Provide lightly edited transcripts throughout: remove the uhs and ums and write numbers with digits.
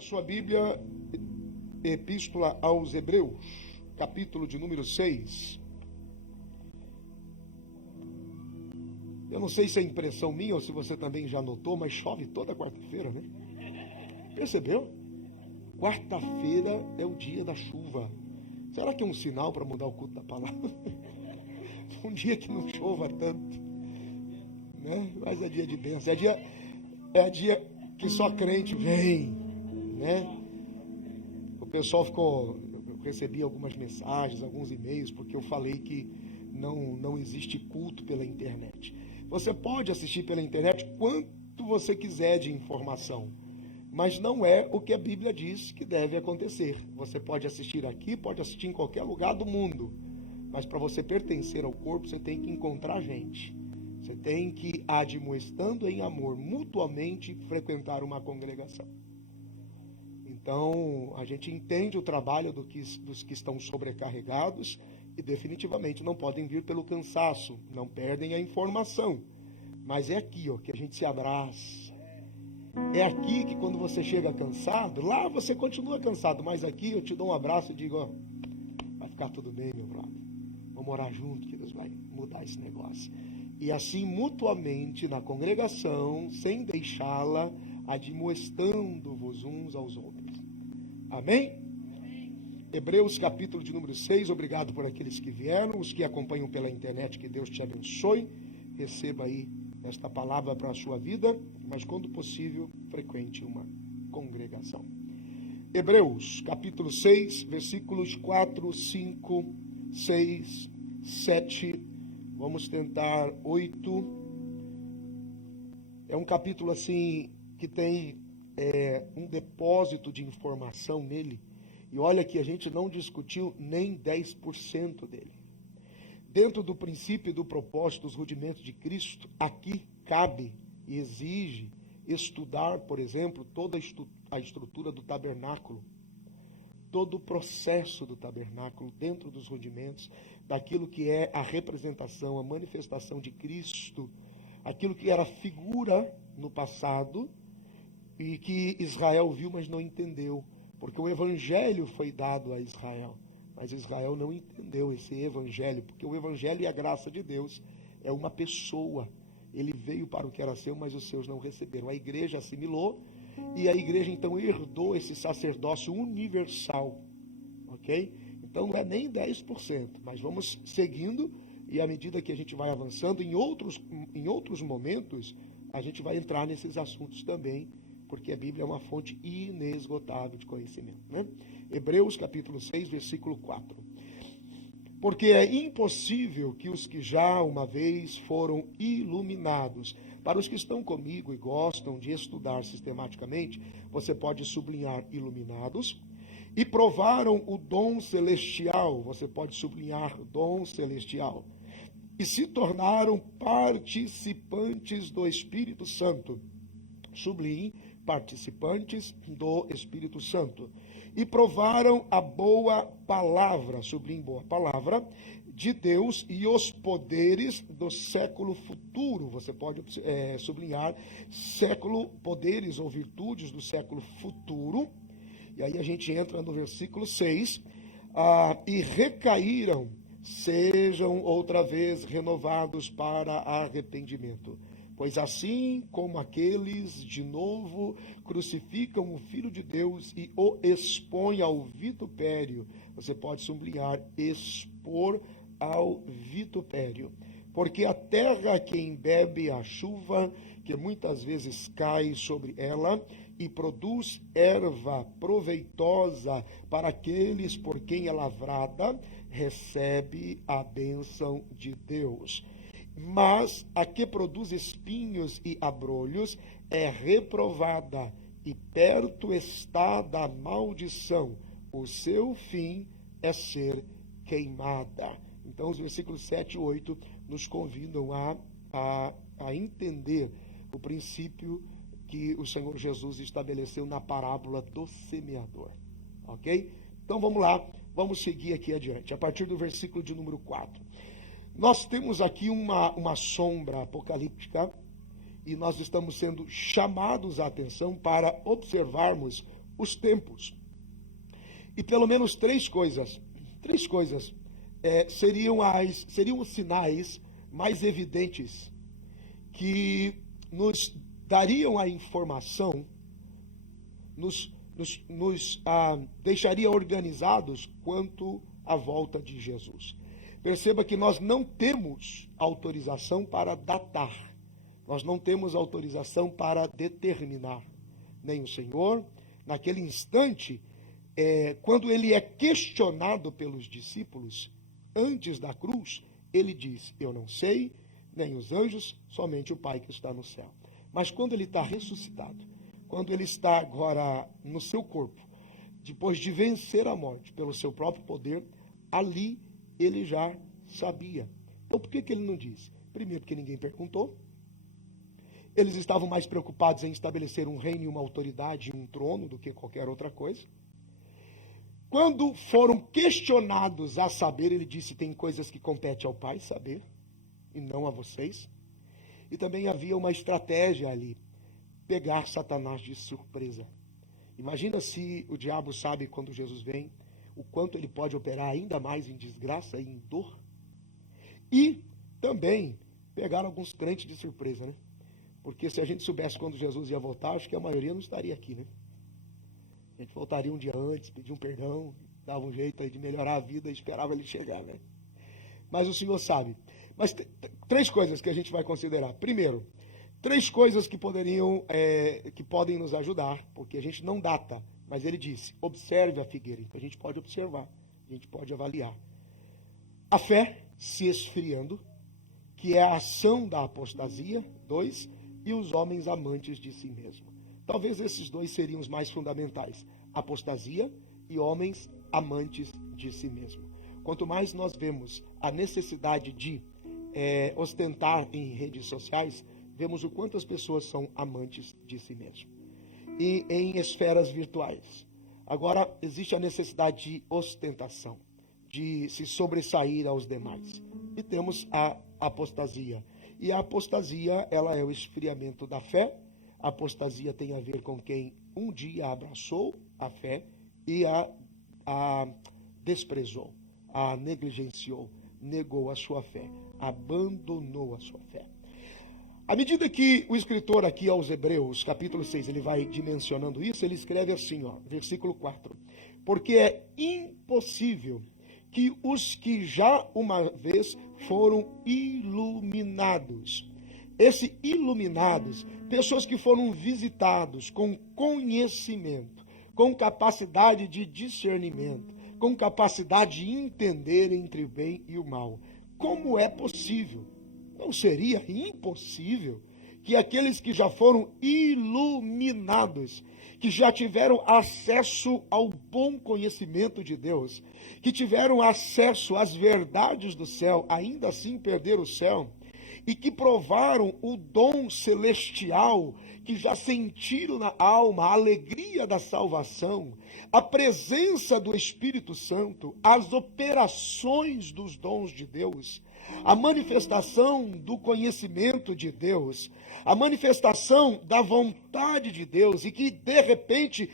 a sua Bíblia, Epístola aos Hebreus, capítulo de número 6. Eu não sei se é impressão minha ou se você também já notou, mas chove toda quarta-feira, né? Percebeu? Quarta-feira é o dia da chuva. Será que é um sinal para mudar o culto da palavra? Um dia que não chova tanto, né? Mas é dia de bênção, é dia que só crente vem, né? O pessoal eu recebi algumas mensagens, alguns e-mails, porque eu falei que não existe culto pela internet. Você pode assistir pela internet quanto você quiser de informação, mas não é o que a Bíblia diz que deve acontecer. Você pode assistir aqui, pode assistir em qualquer lugar do mundo, mas para você pertencer ao corpo, você tem que encontrar gente. Você tem que, admoestando em amor, mutuamente frequentar uma congregação. Então, a gente entende o trabalho dos que estão sobrecarregados e definitivamente não podem vir pelo cansaço, não perdem a informação. Mas é aqui, que a gente se abraça. É aqui que quando você chega cansado, lá você continua cansado, mas aqui eu te dou um abraço e digo, vai ficar tudo bem, meu brother. Vamos orar junto que Deus vai mudar esse negócio. E assim, mutuamente, na congregação, sem deixá-la, admoestando-vos uns aos outros. Amém? Hebreus capítulo de número 6, obrigado por aqueles que vieram, os que acompanham pela internet, que Deus te abençoe, receba aí esta palavra para a sua vida, mas quando possível, frequente uma congregação. Hebreus capítulo 6, versículos 4, 5, 6, 7, vamos tentar 8, é um capítulo assim, que tem um depósito de informação nele. E olha que a gente não discutiu nem 10% dele. Dentro do princípio e do propósito dos rudimentos de Cristo, aqui cabe e exige estudar, por exemplo, toda a estrutura do tabernáculo. Todo o processo do tabernáculo dentro dos rudimentos, daquilo que é a representação, a manifestação de Cristo, aquilo que era figura no passado, e que Israel viu, mas não entendeu, porque o evangelho foi dado a Israel, mas Israel não entendeu esse evangelho, porque o evangelho e a graça de Deus é uma pessoa. Ele veio para o que era seu, mas os seus não receberam. A igreja assimilou, e a igreja então herdou esse sacerdócio universal, ok? Então não é nem 10%, mas vamos seguindo, e à medida que a gente vai avançando, em outros momentos, a gente vai entrar nesses assuntos também, porque a Bíblia é uma fonte inesgotável de conhecimento, né? Hebreus capítulo 6, versículo 4. Porque é impossível que os que já uma vez foram iluminados, para os que estão comigo e gostam de estudar sistematicamente, você pode sublinhar iluminados, e provaram o dom celestial, você pode sublinhar dom celestial, e se tornaram participantes do Espírito Santo, sublinhe, participantes do Espírito Santo, e provaram a boa palavra, sublinhe boa palavra, de Deus e os poderes do século futuro. Você pode sublinhar século, poderes ou virtudes do século futuro. E aí a gente entra no versículo 6, e recaíram, sejam outra vez renovados para arrependimento. Pois assim como aqueles de novo crucificam o Filho de Deus e o expõem ao vitupério, você pode sublinhar expor ao vitupério. Porque a terra que embebe a chuva, que muitas vezes cai sobre ela, e produz erva proveitosa para aqueles por quem é lavrada, recebe a bênção de Deus. Mas a que produz espinhos e abrolhos é reprovada, e perto está da maldição. O seu fim é ser queimada. Então, os versículos 7 e 8 nos convidam a entender o princípio que o Senhor Jesus estabeleceu na parábola do semeador. Ok? Então, vamos lá. Vamos seguir aqui adiante. A partir do versículo de número 4. Nós temos aqui uma sombra apocalíptica, e nós estamos sendo chamados a atenção para observarmos os tempos. E pelo menos três coisas seriam os sinais mais evidentes que nos dariam a informação, nos deixaria organizados quanto à volta de Jesus. Perceba que nós não temos autorização para datar, nós não temos autorização para determinar. Nem o Senhor, naquele instante, quando ele é questionado pelos discípulos, antes da cruz, ele diz: eu não sei, nem os anjos, somente o Pai que está no céu. Mas quando ele está ressuscitado, quando ele está agora no seu corpo, depois de vencer a morte pelo seu próprio poder, ali ele já sabia. Então por que ele não disse? Primeiro, porque ninguém perguntou. Eles estavam mais preocupados em estabelecer um reino e uma autoridade e um trono do que qualquer outra coisa. Quando foram questionados a saber, ele disse: tem coisas que compete ao Pai saber, e não a vocês. E também havia uma estratégia ali, pegar Satanás de surpresa. Imagina se o diabo sabe quando Jesus vem, o quanto ele pode operar ainda mais em desgraça e em dor. E também pegar alguns crentes de surpresa, né? Porque se a gente soubesse quando Jesus ia voltar, acho que a maioria não estaria aqui, né? A gente voltaria um dia antes, pedia um perdão, dava um jeito aí de melhorar a vida e esperava ele chegar, né? Mas o Senhor sabe. Mas três coisas que a gente vai considerar. Primeiro, três coisas que podem nos ajudar, porque a gente não data, mas ele disse: observe a figueira. Então a gente pode observar, a gente pode avaliar. A fé se esfriando, que é a ação da apostasia. 2, e os homens amantes de si mesmo. Talvez esses dois seriam os mais fundamentais: apostasia e homens amantes de si mesmo. Quanto mais nós vemos a necessidade de ostentar em redes sociais, vemos o quanto as pessoas são amantes de si mesmo. E em esferas virtuais. Agora, existe a necessidade de ostentação, de se sobressair aos demais. E temos a apostasia. E a apostasia, ela é o esfriamento da fé. A apostasia tem a ver com quem um dia abraçou a fé e a desprezou, a negligenciou, negou a sua fé, abandonou a sua fé. À medida que o escritor aqui aos Hebreus, capítulo 6, ele vai dimensionando isso, ele escreve assim, versículo 4. Porque é impossível que os que já uma vez foram iluminados, pessoas que foram visitados com conhecimento, com capacidade de discernimento, com capacidade de entender entre o bem e o mal. Como é possível? Não seria impossível que aqueles que já foram iluminados, que já tiveram acesso ao bom conhecimento de Deus, que tiveram acesso às verdades do céu, ainda assim perderam o céu, e que provaram o dom celestial, que já sentiram na alma a alegria da salvação, a presença do Espírito Santo, as operações dos dons de Deus, a manifestação do conhecimento de Deus, a manifestação da vontade de Deus, e que de repente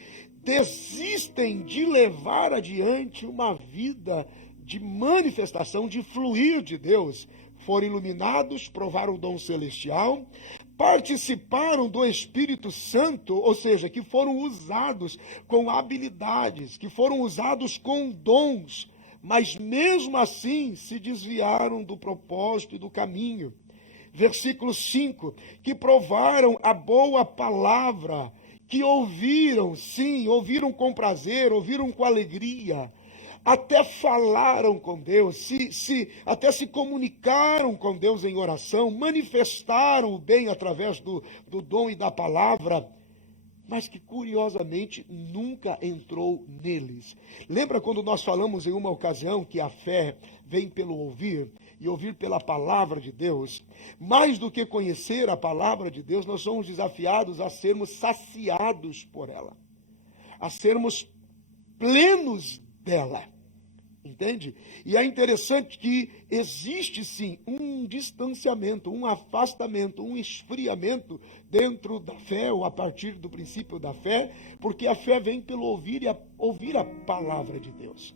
desistem de levar adiante uma vida de manifestação, de fluir de Deus, foram iluminados, provaram o dom celestial, participaram do Espírito Santo, ou seja, que foram usados com habilidades, que foram usados com dons, mas mesmo assim se desviaram do propósito e do caminho. Versículo 5, que provaram a boa palavra, que ouviram, sim, ouviram com prazer, ouviram com alegria, até falaram com Deus, até se comunicaram com Deus em oração, manifestaram o bem através do dom e da palavra, mas que curiosamente nunca entrou neles. Lembra quando nós falamos em uma ocasião que a fé vem pelo ouvir, e ouvir pela palavra de Deus? Mais do que conhecer a palavra de Deus, nós somos desafiados a sermos saciados por ela, a sermos plenos dela. Entende? E é interessante que existe sim um distanciamento, um afastamento, um esfriamento dentro da fé, ou a partir do princípio da fé, porque a fé vem pelo ouvir a palavra de Deus.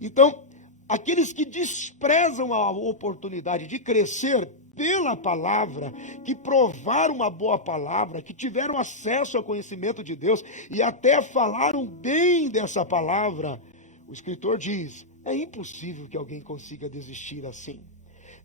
Então, aqueles que desprezam a oportunidade de crescer pela palavra, que provaram uma boa palavra, que tiveram acesso ao conhecimento de Deus e até falaram bem dessa palavra, o escritor diz: é impossível que alguém consiga desistir assim.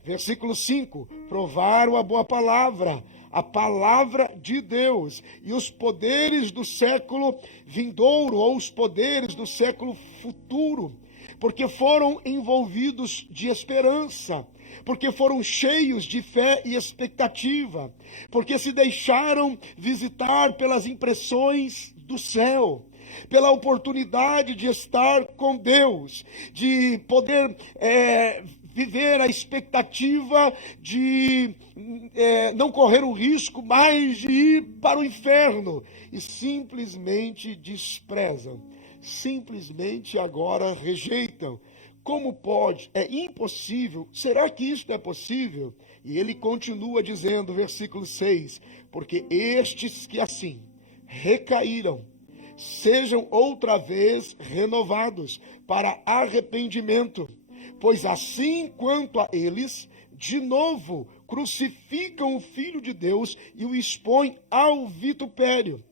Versículo 5, provaram a boa palavra, a palavra de Deus, e os poderes do século vindouro, ou os poderes do século futuro, porque foram envolvidos de esperança, porque foram cheios de fé e expectativa, porque se deixaram visitar pelas impressões do céu, pela oportunidade de estar com Deus, de poder viver a expectativa de não correr o risco mais de ir para o inferno, e simplesmente desprezam, simplesmente agora rejeitam. Como pode? É impossível. Será que isto é possível? E ele continua dizendo, versículo 6, porque estes que assim recaíram, sejam outra vez renovados para arrependimento, pois assim quanto a eles, de novo, crucificam o Filho de Deus e o expõem ao vitupério,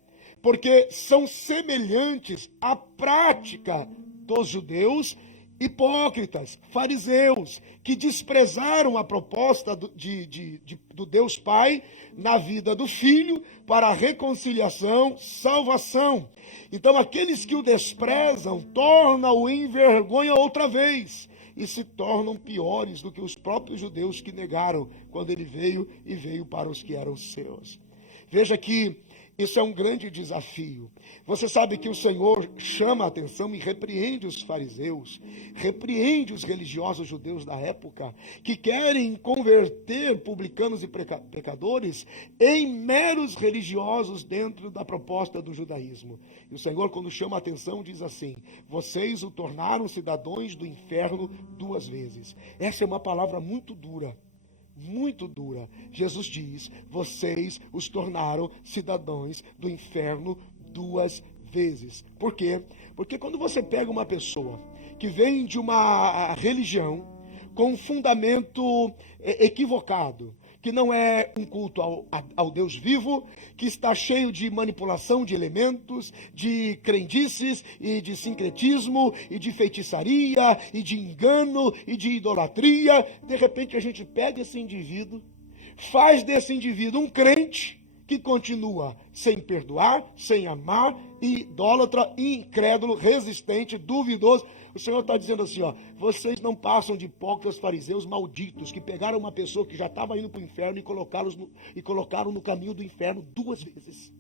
porque são semelhantes à prática dos judeus hipócritas, fariseus, que desprezaram a proposta do Deus Pai na vida do Filho para a reconciliação, salvação. Então, aqueles que o desprezam, tornam-o em vergonha outra vez, e se tornam piores do que os próprios judeus que negaram quando ele veio para os que eram seus. Veja que isso é um grande desafio. Você sabe que o Senhor chama a atenção e repreende os fariseus, repreende os religiosos judeus da época, que querem converter publicanos e pecadores em meros religiosos dentro da proposta do judaísmo. E o Senhor, quando chama a atenção, diz assim: vocês o tornaram cidadãos do inferno 2 vezes. Essa é uma palavra muito dura. Muito dura. Jesus diz: vocês os tornaram cidadãos do inferno 2 vezes. Por quê? Porque quando você pega uma pessoa que vem de uma religião com um fundamento equivocado, que não é um culto ao Deus vivo, que está cheio de manipulação de elementos, de crendices e de sincretismo e de feitiçaria e de engano e de idolatria. De repente a gente pega esse indivíduo, faz desse indivíduo um crente que continua sem perdoar, sem amar, idólatra, incrédulo, resistente, duvidoso. O Senhor está dizendo assim, ó: vocês não passam de hipócritas fariseus malditos, que pegaram uma pessoa que já estava indo para o inferno e colocaram no caminho do inferno 2 vezes.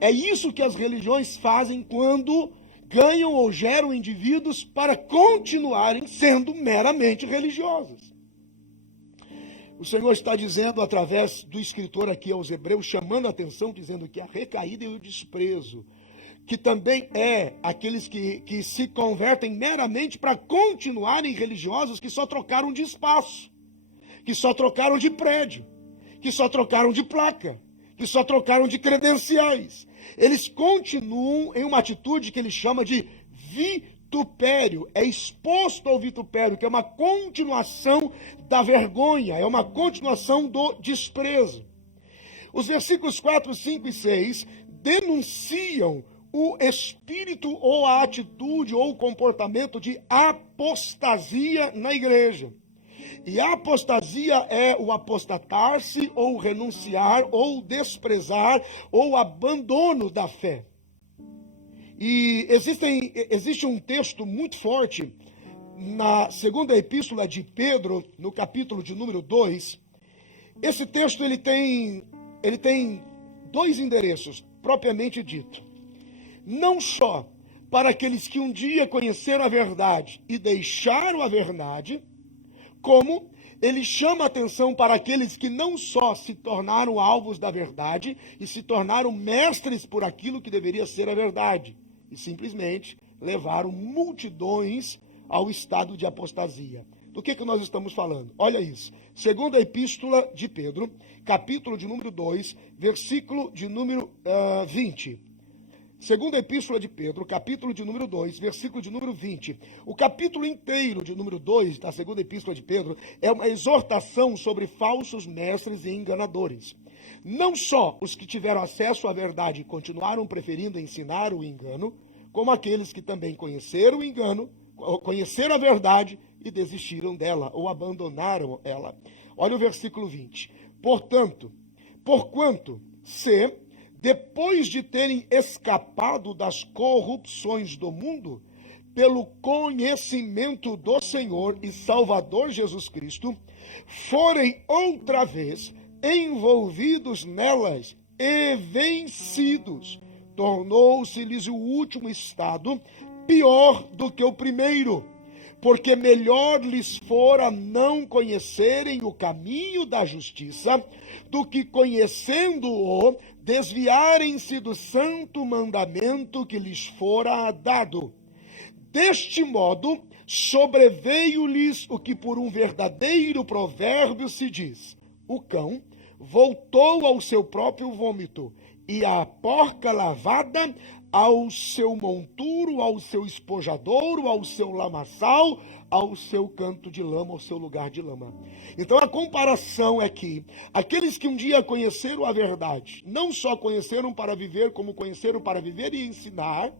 É isso que as religiões fazem quando ganham ou geram indivíduos para continuarem sendo meramente religiosos. O Senhor está dizendo através do escritor aqui aos Hebreus, chamando a atenção, dizendo que a recaída e o desprezo, que também é aqueles que se convertem meramente para continuarem religiosos, que só trocaram de espaço, que só trocaram de prédio, que só trocaram de placa, que só trocaram de credenciais. Eles continuam em uma atitude que ele chama de vitupério, é exposto ao vitupério, que é uma continuação da vergonha, é uma continuação do desprezo. Os versículos 4, 5 e 6 denunciam o espírito ou a atitude ou o comportamento de apostasia na igreja. E a apostasia é o apostatar-se, ou renunciar, ou desprezar, ou abandono da fé. E existe um texto muito forte na segunda epístola de Pedro, no capítulo de número 2. Esse texto ele tem 2 endereços, propriamente dito. Não só para aqueles que um dia conheceram a verdade e deixaram a verdade, como ele chama a atenção para aqueles que não só se tornaram alvos da verdade e se tornaram mestres por aquilo que deveria ser a verdade, e simplesmente levaram multidões ao estado de apostasia. Do que nós estamos falando? Olha isso. Segunda epístola de Pedro, capítulo de número 2, versículo de número 20. Segunda epístola de Pedro, capítulo de número 2, versículo de número 20. O capítulo inteiro de número 2 da segunda epístola de Pedro é uma exortação sobre falsos mestres e enganadores. Não só os que tiveram acesso à verdade e continuaram preferindo ensinar o engano, como aqueles que também conheceram o engano, conheceram a verdade e desistiram dela ou abandonaram ela. Olha o versículo 20. Porquanto, se, depois de terem escapado das corrupções do mundo, pelo conhecimento do Senhor e Salvador Jesus Cristo, forem outra vez envolvidos nelas e vencidos, tornou-se-lhes o último estado pior do que o primeiro, porque melhor lhes fora não conhecerem o caminho da justiça, do que conhecendo-o, desviarem-se do santo mandamento que lhes fora dado. Deste modo, sobreveio-lhes o que por um verdadeiro provérbio se diz: o cão voltou ao seu próprio vômito, e a porca lavada ao seu monturo, ao seu espojadouro, ao seu lamaçal, ao seu canto de lama, ao seu lugar de lama. Então a comparação é que aqueles que um dia conheceram a verdade, não só conheceram para viver, como conheceram para viver e ensinar,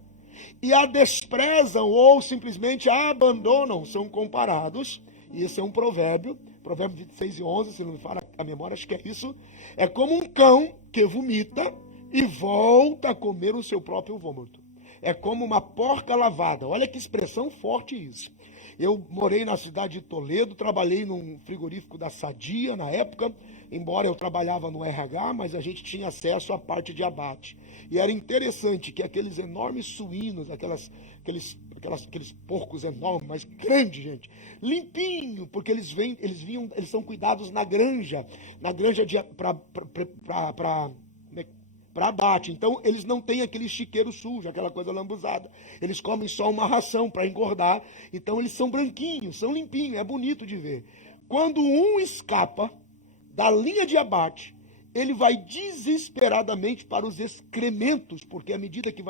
e a desprezam ou simplesmente a abandonam, são comparados, e esse é um provérbio 26 e 11, se não me falha a memória, acho que é isso, é como um cão que vomita e volta a comer o seu próprio vômito. É como uma porca lavada. Olha que expressão forte isso. Eu morei na cidade de Toledo, trabalhei num frigorífico da Sadia na época, embora eu trabalhava no RH, mas a gente tinha acesso à parte de abate. E era interessante que aqueles enormes suínos, aqueles porcos enormes, mas grandes, gente, limpinho, porque eles são cuidados na granja para abate. Então, eles não têm aquele chiqueiro sujo, aquela coisa lambuzada. Eles comem só uma ração para engordar. Então, eles são branquinhos, são limpinhos, é bonito de ver. Quando um escapa da linha de abate, ele vai desesperadamente para os excrementos, porque à medida que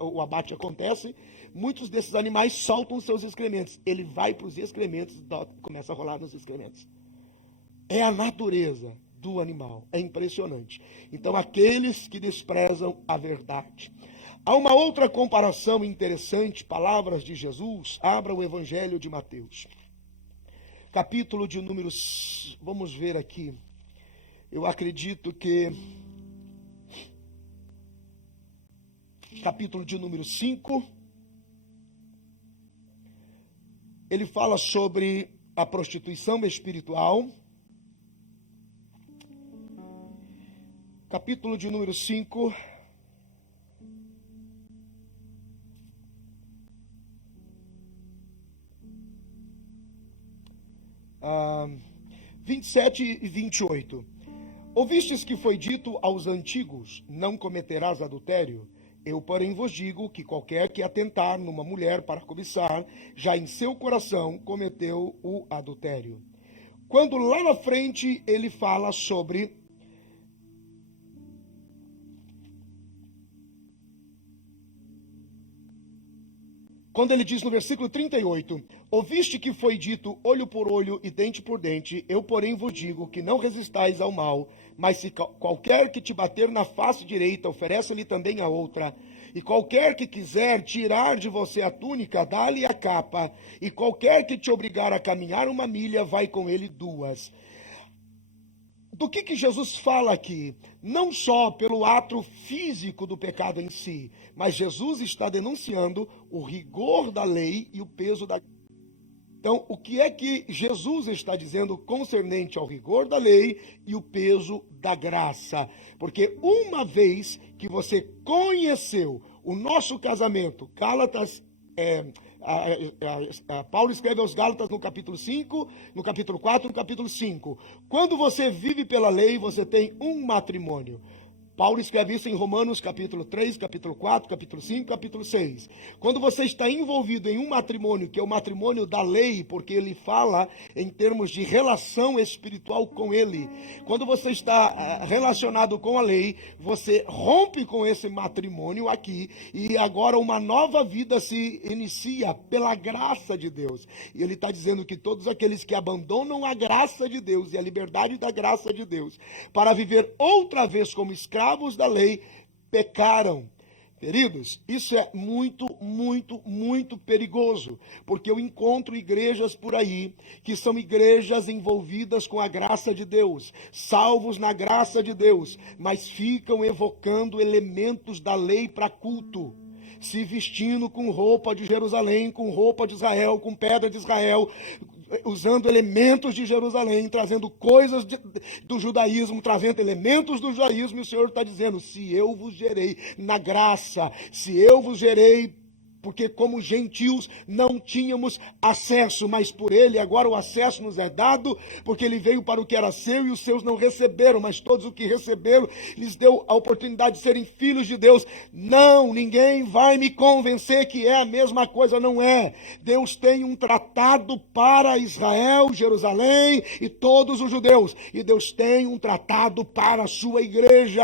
o abate acontece, muitos desses animais soltam seus excrementos. Ele vai para os excrementos, começa a rolar nos excrementos. É a natureza do animal. É impressionante. Então, aqueles que desprezam a verdade. Há uma outra comparação interessante, palavras de Jesus. Abra o Evangelho de Mateus. Capítulo de números, vamos ver aqui. Eu acredito que capítulo de número 5, ele fala sobre a prostituição espiritual. Capítulo de número 5, ah, 27 e 28. Ouvistes que foi dito aos antigos: não cometerás adultério? Eu, porém, vos digo que qualquer que atentar numa mulher para cobiçar, já em seu coração cometeu o adultério. Quando lá na frente ele fala sobre quando ele diz no versículo 38, ouviste que foi dito olho por olho e dente por dente, eu, porém, vos digo que não resistais ao mal, mas se qualquer que te bater na face direita, oferece-lhe também a outra. E qualquer que quiser tirar de você a túnica, dá-lhe a capa. E qualquer que te obrigar a caminhar uma milha, vai com ele 2. Do que Jesus fala aqui? Não só pelo ato físico do pecado em si, mas Jesus está denunciando o rigor da lei e o peso da... Então, o que é que Jesus está dizendo concernente ao rigor da lei e o peso da graça? Porque uma vez que você conheceu o nosso casamento, Gálatas... Paulo escreve aos Gálatas no capítulo 5, no capítulo 4, no capítulo 5. Quando você vive pela lei, você tem um matrimônio. Paulo escreve isso em Romanos capítulo 3, capítulo 4, capítulo 5, capítulo 6. Quando você está envolvido em um matrimônio, que é o matrimônio da lei, porque ele fala em termos de relação espiritual com ele. Quando você está relacionado com a lei, você rompe com esse matrimônio aqui e agora uma nova vida se inicia pela graça de Deus. E ele está dizendo que todos aqueles que abandonam a graça de Deus e a liberdade da graça de Deus para viver outra vez como escravos da lei, pecaram. Queridos, isso é muito, muito, muito perigoso, porque eu encontro igrejas por aí que são igrejas envolvidas com a graça de Deus, salvos na graça de Deus, mas ficam evocando elementos da lei para culto, se vestindo com roupa de Jerusalém, com roupa de Israel, com pedra de Israel, usando elementos de Jerusalém, trazendo coisas do judaísmo, trazendo elementos do judaísmo, e o Senhor está dizendo, se eu vos gerei na graça, se eu vos gerei, porque como gentios não tínhamos acesso, mas por ele agora o acesso nos é dado, porque ele veio para o que era seu e os seus não receberam, mas todos os que receberam, lhes deu a oportunidade de serem filhos de Deus. Não, ninguém vai me convencer que é a mesma coisa, não é. Deus tem um tratado para Israel, Jerusalém e todos os judeus, e Deus tem um tratado para a sua igreja.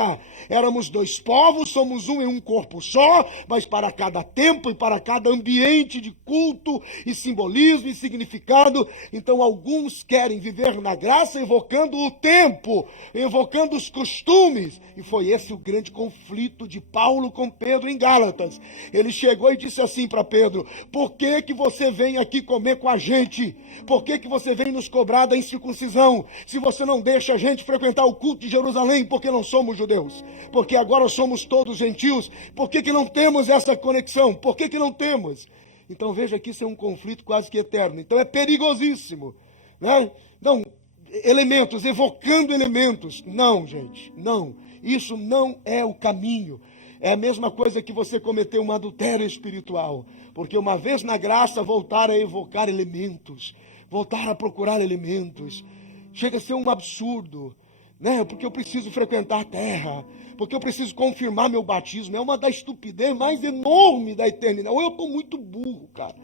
Éramos dois povos, somos um em um corpo só, mas para cada tempo e para cada ambiente de culto e simbolismo e significado. Então alguns querem viver na graça evocando o tempo, evocando os costumes, e foi esse o grande conflito de Paulo com Pedro em Gálatas. Ele chegou e disse assim para Pedro, por que que você vem aqui comer com a gente? Por que que você vem nos cobrar da incircuncisão? Se você não deixa a gente frequentar o culto de Jerusalém, porque não somos judeus? Porque agora somos todos gentios? Por que que não temos essa conexão? Por que que não temos? Então veja que isso é um conflito quase que eterno. Então é perigosíssimo, né? Não, elementos, evocando elementos. Não, gente, não. Isso não é o caminho. É a mesma coisa que você cometer um adultério espiritual. Porque uma vez na graça, voltar a evocar elementos, voltar a procurar elementos, chega a ser um absurdo, né? Porque eu preciso frequentar a terra, porque eu preciso confirmar meu batismo. É uma da estupidez mais enorme da eternidade. Ou eu estou muito burro, cara,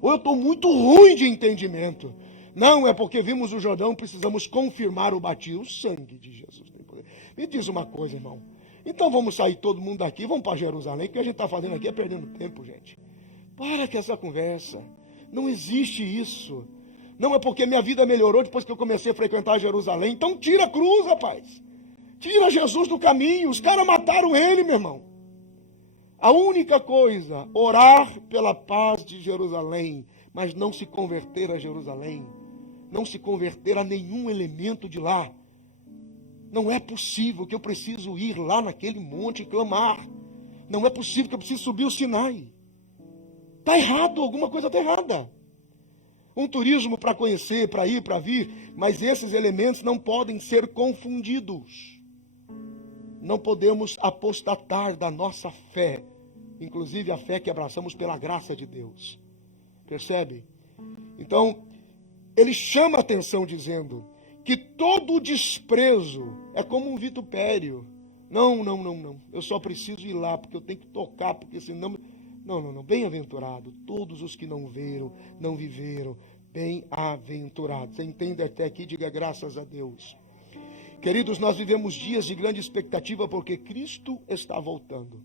ou eu estou muito ruim de entendimento. Não, é porque vimos o Jordão, precisamos confirmar o batismo. O sangue de Jesus tem poder. Me diz uma coisa, irmão. Então vamos sair todo mundo daqui, vamos para Jerusalém. O que a gente está fazendo aqui é perdendo tempo, gente. Para com essa conversa. Não existe isso. Não é porque minha vida melhorou depois que eu comecei a frequentar Jerusalém. Então tira a cruz, rapaz. Tira Jesus do caminho. Os caras mataram ele, meu irmão. A única coisa, orar pela paz de Jerusalém, mas não se converter a Jerusalém. Não se converter a nenhum elemento de lá. Não é possível que eu preciso ir lá naquele monte e clamar. Não é possível que eu preciso subir o Sinai. Está errado, alguma coisa está errada. Um turismo para conhecer, para ir, para vir, mas esses elementos não podem ser confundidos. Não podemos apostatar da nossa fé, inclusive a fé que abraçamos pela graça de Deus. Percebe? Então, ele chama a atenção dizendo que todo desprezo é como um vitupério. Não. Eu só preciso ir lá, porque eu tenho que tocar, porque senão... Não. Bem-aventurado, todos os que não viram, não viveram, bem-aventurados. Você entende até aqui? Diga graças a Deus. Queridos, nós vivemos dias de grande expectativa porque Cristo está voltando.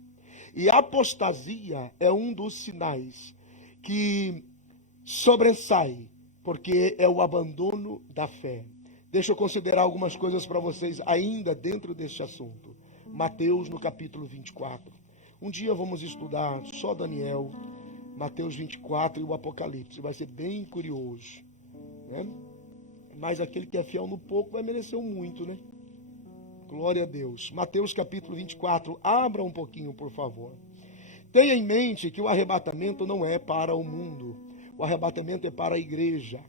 E a apostasia é um dos sinais que sobressai, porque é o abandono da fé. Deixa eu considerar algumas coisas para vocês ainda dentro deste assunto. Mateus no capítulo 24. Um dia vamos estudar só Daniel, Mateus 24 e o Apocalipse. Vai ser bem curioso, né? Mas aquele que é fiel no pouco vai merecer muito, né? Glória a Deus. Mateus capítulo 24. Abra um pouquinho, por favor. Tenha em mente que o arrebatamento não é para o mundo. O arrebatamento é para a igreja.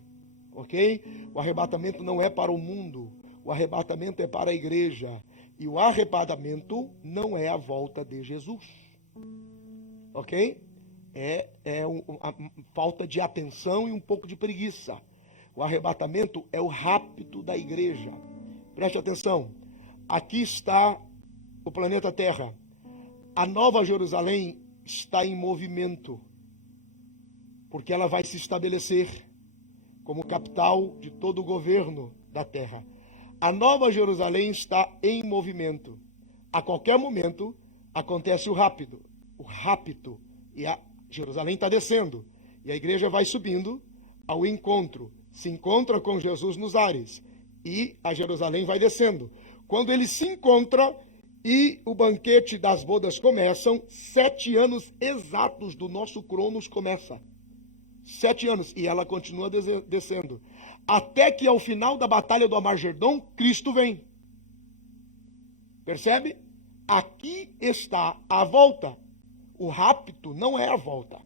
Ok? O arrebatamento não é para o mundo. O arrebatamento é para a igreja. E o arrebatamento não é a volta de Jesus. Ok? É a falta de atenção e um pouco de preguiça. O arrebatamento é o rapto da igreja. Preste atenção. Aqui está o planeta Terra, a Nova Jerusalém está em movimento, porque ela vai se estabelecer como capital de todo o governo da Terra. A Nova Jerusalém está em movimento. A qualquer momento acontece o rapto, e a Jerusalém está descendo, e a igreja vai subindo ao encontro, se encontra com Jesus nos ares, e a Jerusalém vai descendo. Quando ele se encontra e o banquete das bodas começam, 7 anos exatos do nosso Cronos começa. 7 anos, e ela continua descendo. Até que ao final da batalha do Armagedon, Cristo vem. Percebe? Aqui está a volta. O rapto não é a volta.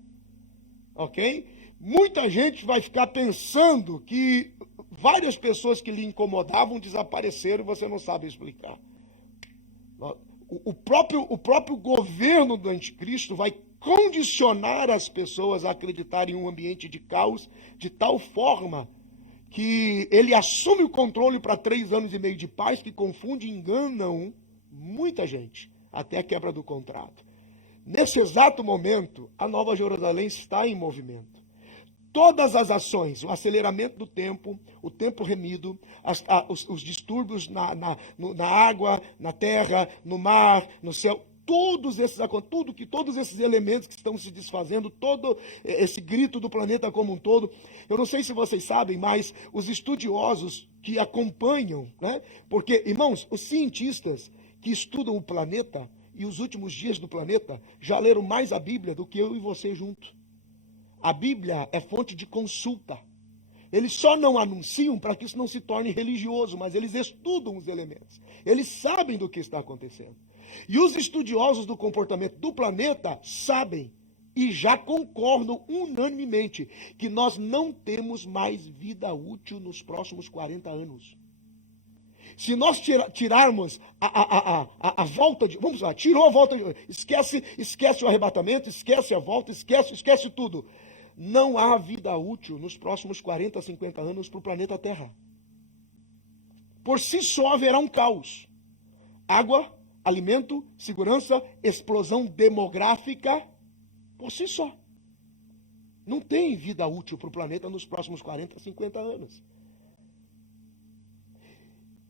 Ok? Muita gente vai ficar pensando que várias pessoas que lhe incomodavam desapareceram e você não sabe explicar. O próprio governo do anticristo vai condicionar as pessoas a acreditarem em um ambiente de caos de tal forma que ele assume o controle para 3 anos e meio de paz, que confunde e enganam muita gente, até a quebra do contrato. Nesse exato momento, a Nova Jerusalém está em movimento. Todas as ações, o aceleramento do tempo, o tempo remido, os distúrbios na água, na terra, no mar, no céu, todos esses elementos que estão se desfazendo, todo esse grito do planeta como um todo. Eu não sei se vocês sabem, mas os estudiosos que acompanham, né? Porque, irmãos, os cientistas que estudam o planeta e os últimos dias do planeta já leram mais a Bíblia do que eu e você juntos. A Bíblia é fonte de consulta. Eles só não anunciam para que isso não se torne religioso, mas eles estudam os elementos. Eles sabem do que está acontecendo. E os estudiosos do comportamento do planeta sabem e já concordam unanimemente que nós não temos mais vida útil nos próximos 40 anos. Se nós tirarmos a volta de... Vamos lá, tirou a volta de... Esquece o arrebatamento, esquece a volta, esquece tudo. Não há vida útil nos próximos 40, 50 anos para o planeta Terra. Por si só haverá um caos. Água, alimento, segurança, explosão demográfica, por si só. Não tem vida útil para o planeta nos próximos 40, 50 anos.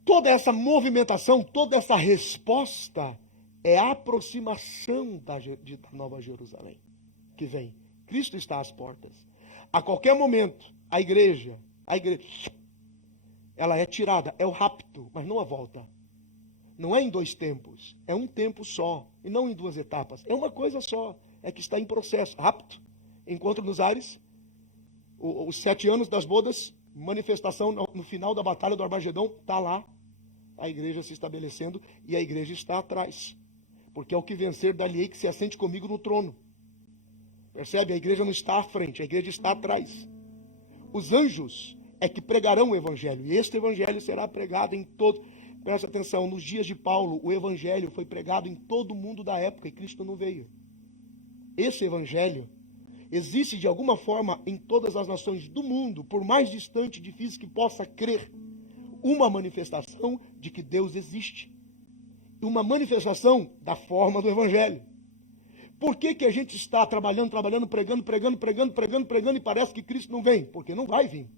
Toda essa movimentação, toda essa resposta é a aproximação da Nova Jerusalém que vem. Cristo está às portas. A qualquer momento, a igreja, ela é tirada, é o rapto, mas não a volta. Não é em 2 tempos, é um tempo só, e não em 2 etapas. É uma coisa só, é que está em processo. Rapto, encontro nos ares, os 7 anos das bodas, manifestação no final da batalha do Armagedon, está lá, a igreja se estabelecendo, e a igreja está atrás. Porque é o que vencer, dar-lhe-ei que se assente comigo no trono. Percebe? A igreja não está à frente, a igreja está atrás. Os anjos é que pregarão o evangelho, e este evangelho será pregado em todo... Presta atenção, nos dias de Paulo, o evangelho foi pregado em todo o mundo da época, e Cristo não veio. Esse evangelho existe de alguma forma em todas as nações do mundo, por mais distante e difícil que possa crer, uma manifestação de que Deus existe. Uma manifestação da forma do evangelho. Por que a gente está trabalhando, pregando, e parece que Cristo não vem? Porque não vai vir.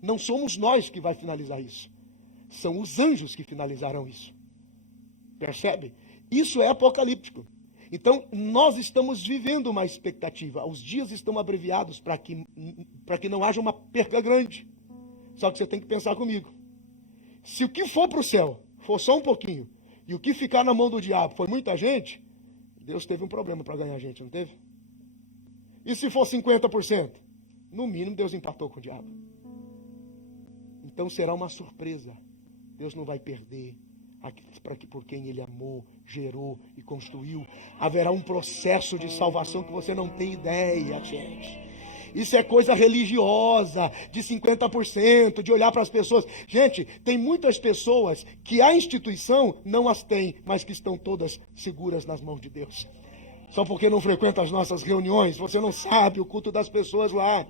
Não somos nós que vai finalizar isso. São os anjos que finalizarão isso. Percebe? Isso é apocalíptico. Então, nós estamos vivendo uma expectativa. Os dias estão abreviados para que não haja uma perca grande. Só que você tem que pensar comigo. Se o que for para o céu for só um pouquinho, e o que ficar na mão do diabo foi muita gente, Deus teve um problema para ganhar gente, não teve? E se for 50%? No mínimo, Deus empatou com o diabo. Então será uma surpresa. Deus não vai perder por quem Ele amou, gerou e construiu. Haverá um processo de salvação que você não tem ideia, gente. Isso é coisa religiosa, de 50%, de olhar para as pessoas. Gente, tem muitas pessoas que a instituição não as tem, mas que estão todas seguras nas mãos de Deus. Só porque não frequenta as nossas reuniões, você não sabe o culto das pessoas lá.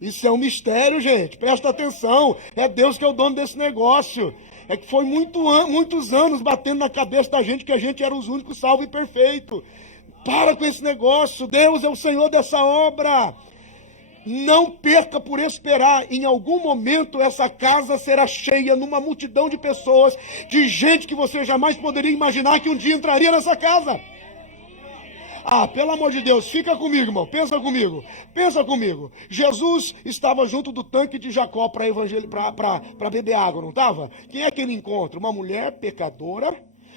Isso é um mistério, gente. Presta atenção. É Deus que é o dono desse negócio. É que foi muitos anos batendo na cabeça da gente que a gente era os únicos salvos e perfeitos. Para com esse negócio. Deus é o Senhor dessa obra. Não perca por esperar. Em algum momento essa casa será cheia numa multidão de pessoas, de gente que você jamais poderia imaginar que um dia entraria nessa casa. Ah, pelo amor de Deus, fica comigo, irmão, pensa comigo. Jesus estava junto do tanque de Jacó para beber água, não estava? Quem é que ele encontra? Uma mulher pecadora,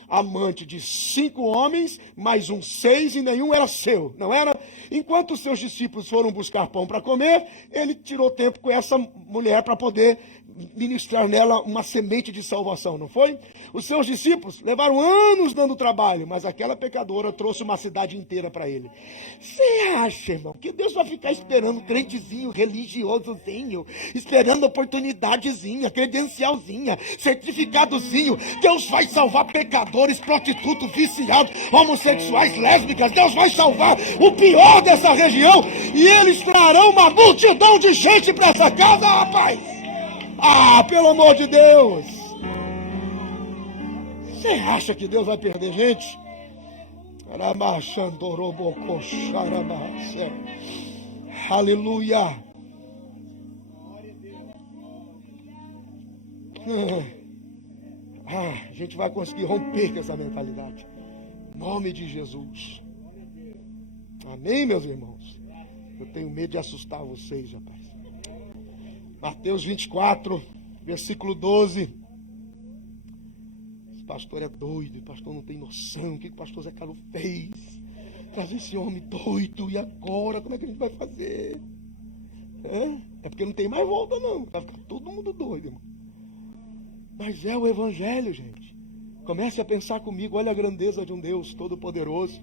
amante de 5 homens, mais 6 e nenhum era seu, não era? Enquanto os seus discípulos foram buscar pão para comer, ele tirou tempo com essa mulher para poder ministrar nela uma semente de salvação, não foi? Os seus discípulos levaram anos dando trabalho, mas aquela pecadora trouxe uma cidade inteira para ele. Você acha, irmão, que Deus vai ficar esperando crentezinho, religiosozinho, esperando oportunidadezinha, credencialzinha, certificadozinho? Deus vai salvar pecadores, prostitutos, viciados, homossexuais, lésbicas. Deus vai salvar o pior dessa região e eles trarão uma multidão de gente para essa casa, rapaz. Ah, pelo amor de Deus! Você acha que Deus vai perder gente? Aleluia! A gente vai conseguir romper com essa mentalidade. Em nome de Jesus. Amém, meus irmãos? Eu tenho medo de assustar vocês, rapaz. Mateus 24, versículo 12. Esse pastor é doido, o pastor não tem noção. O que o pastor Zé Carlos fez? Trazer esse homem doido, e agora? Como é que a gente vai fazer? É porque não tem mais volta, não. Vai ficar todo mundo doido, irmão. Mas é o Evangelho, gente. Comece a pensar comigo. Olha a grandeza de um Deus Todo-Poderoso.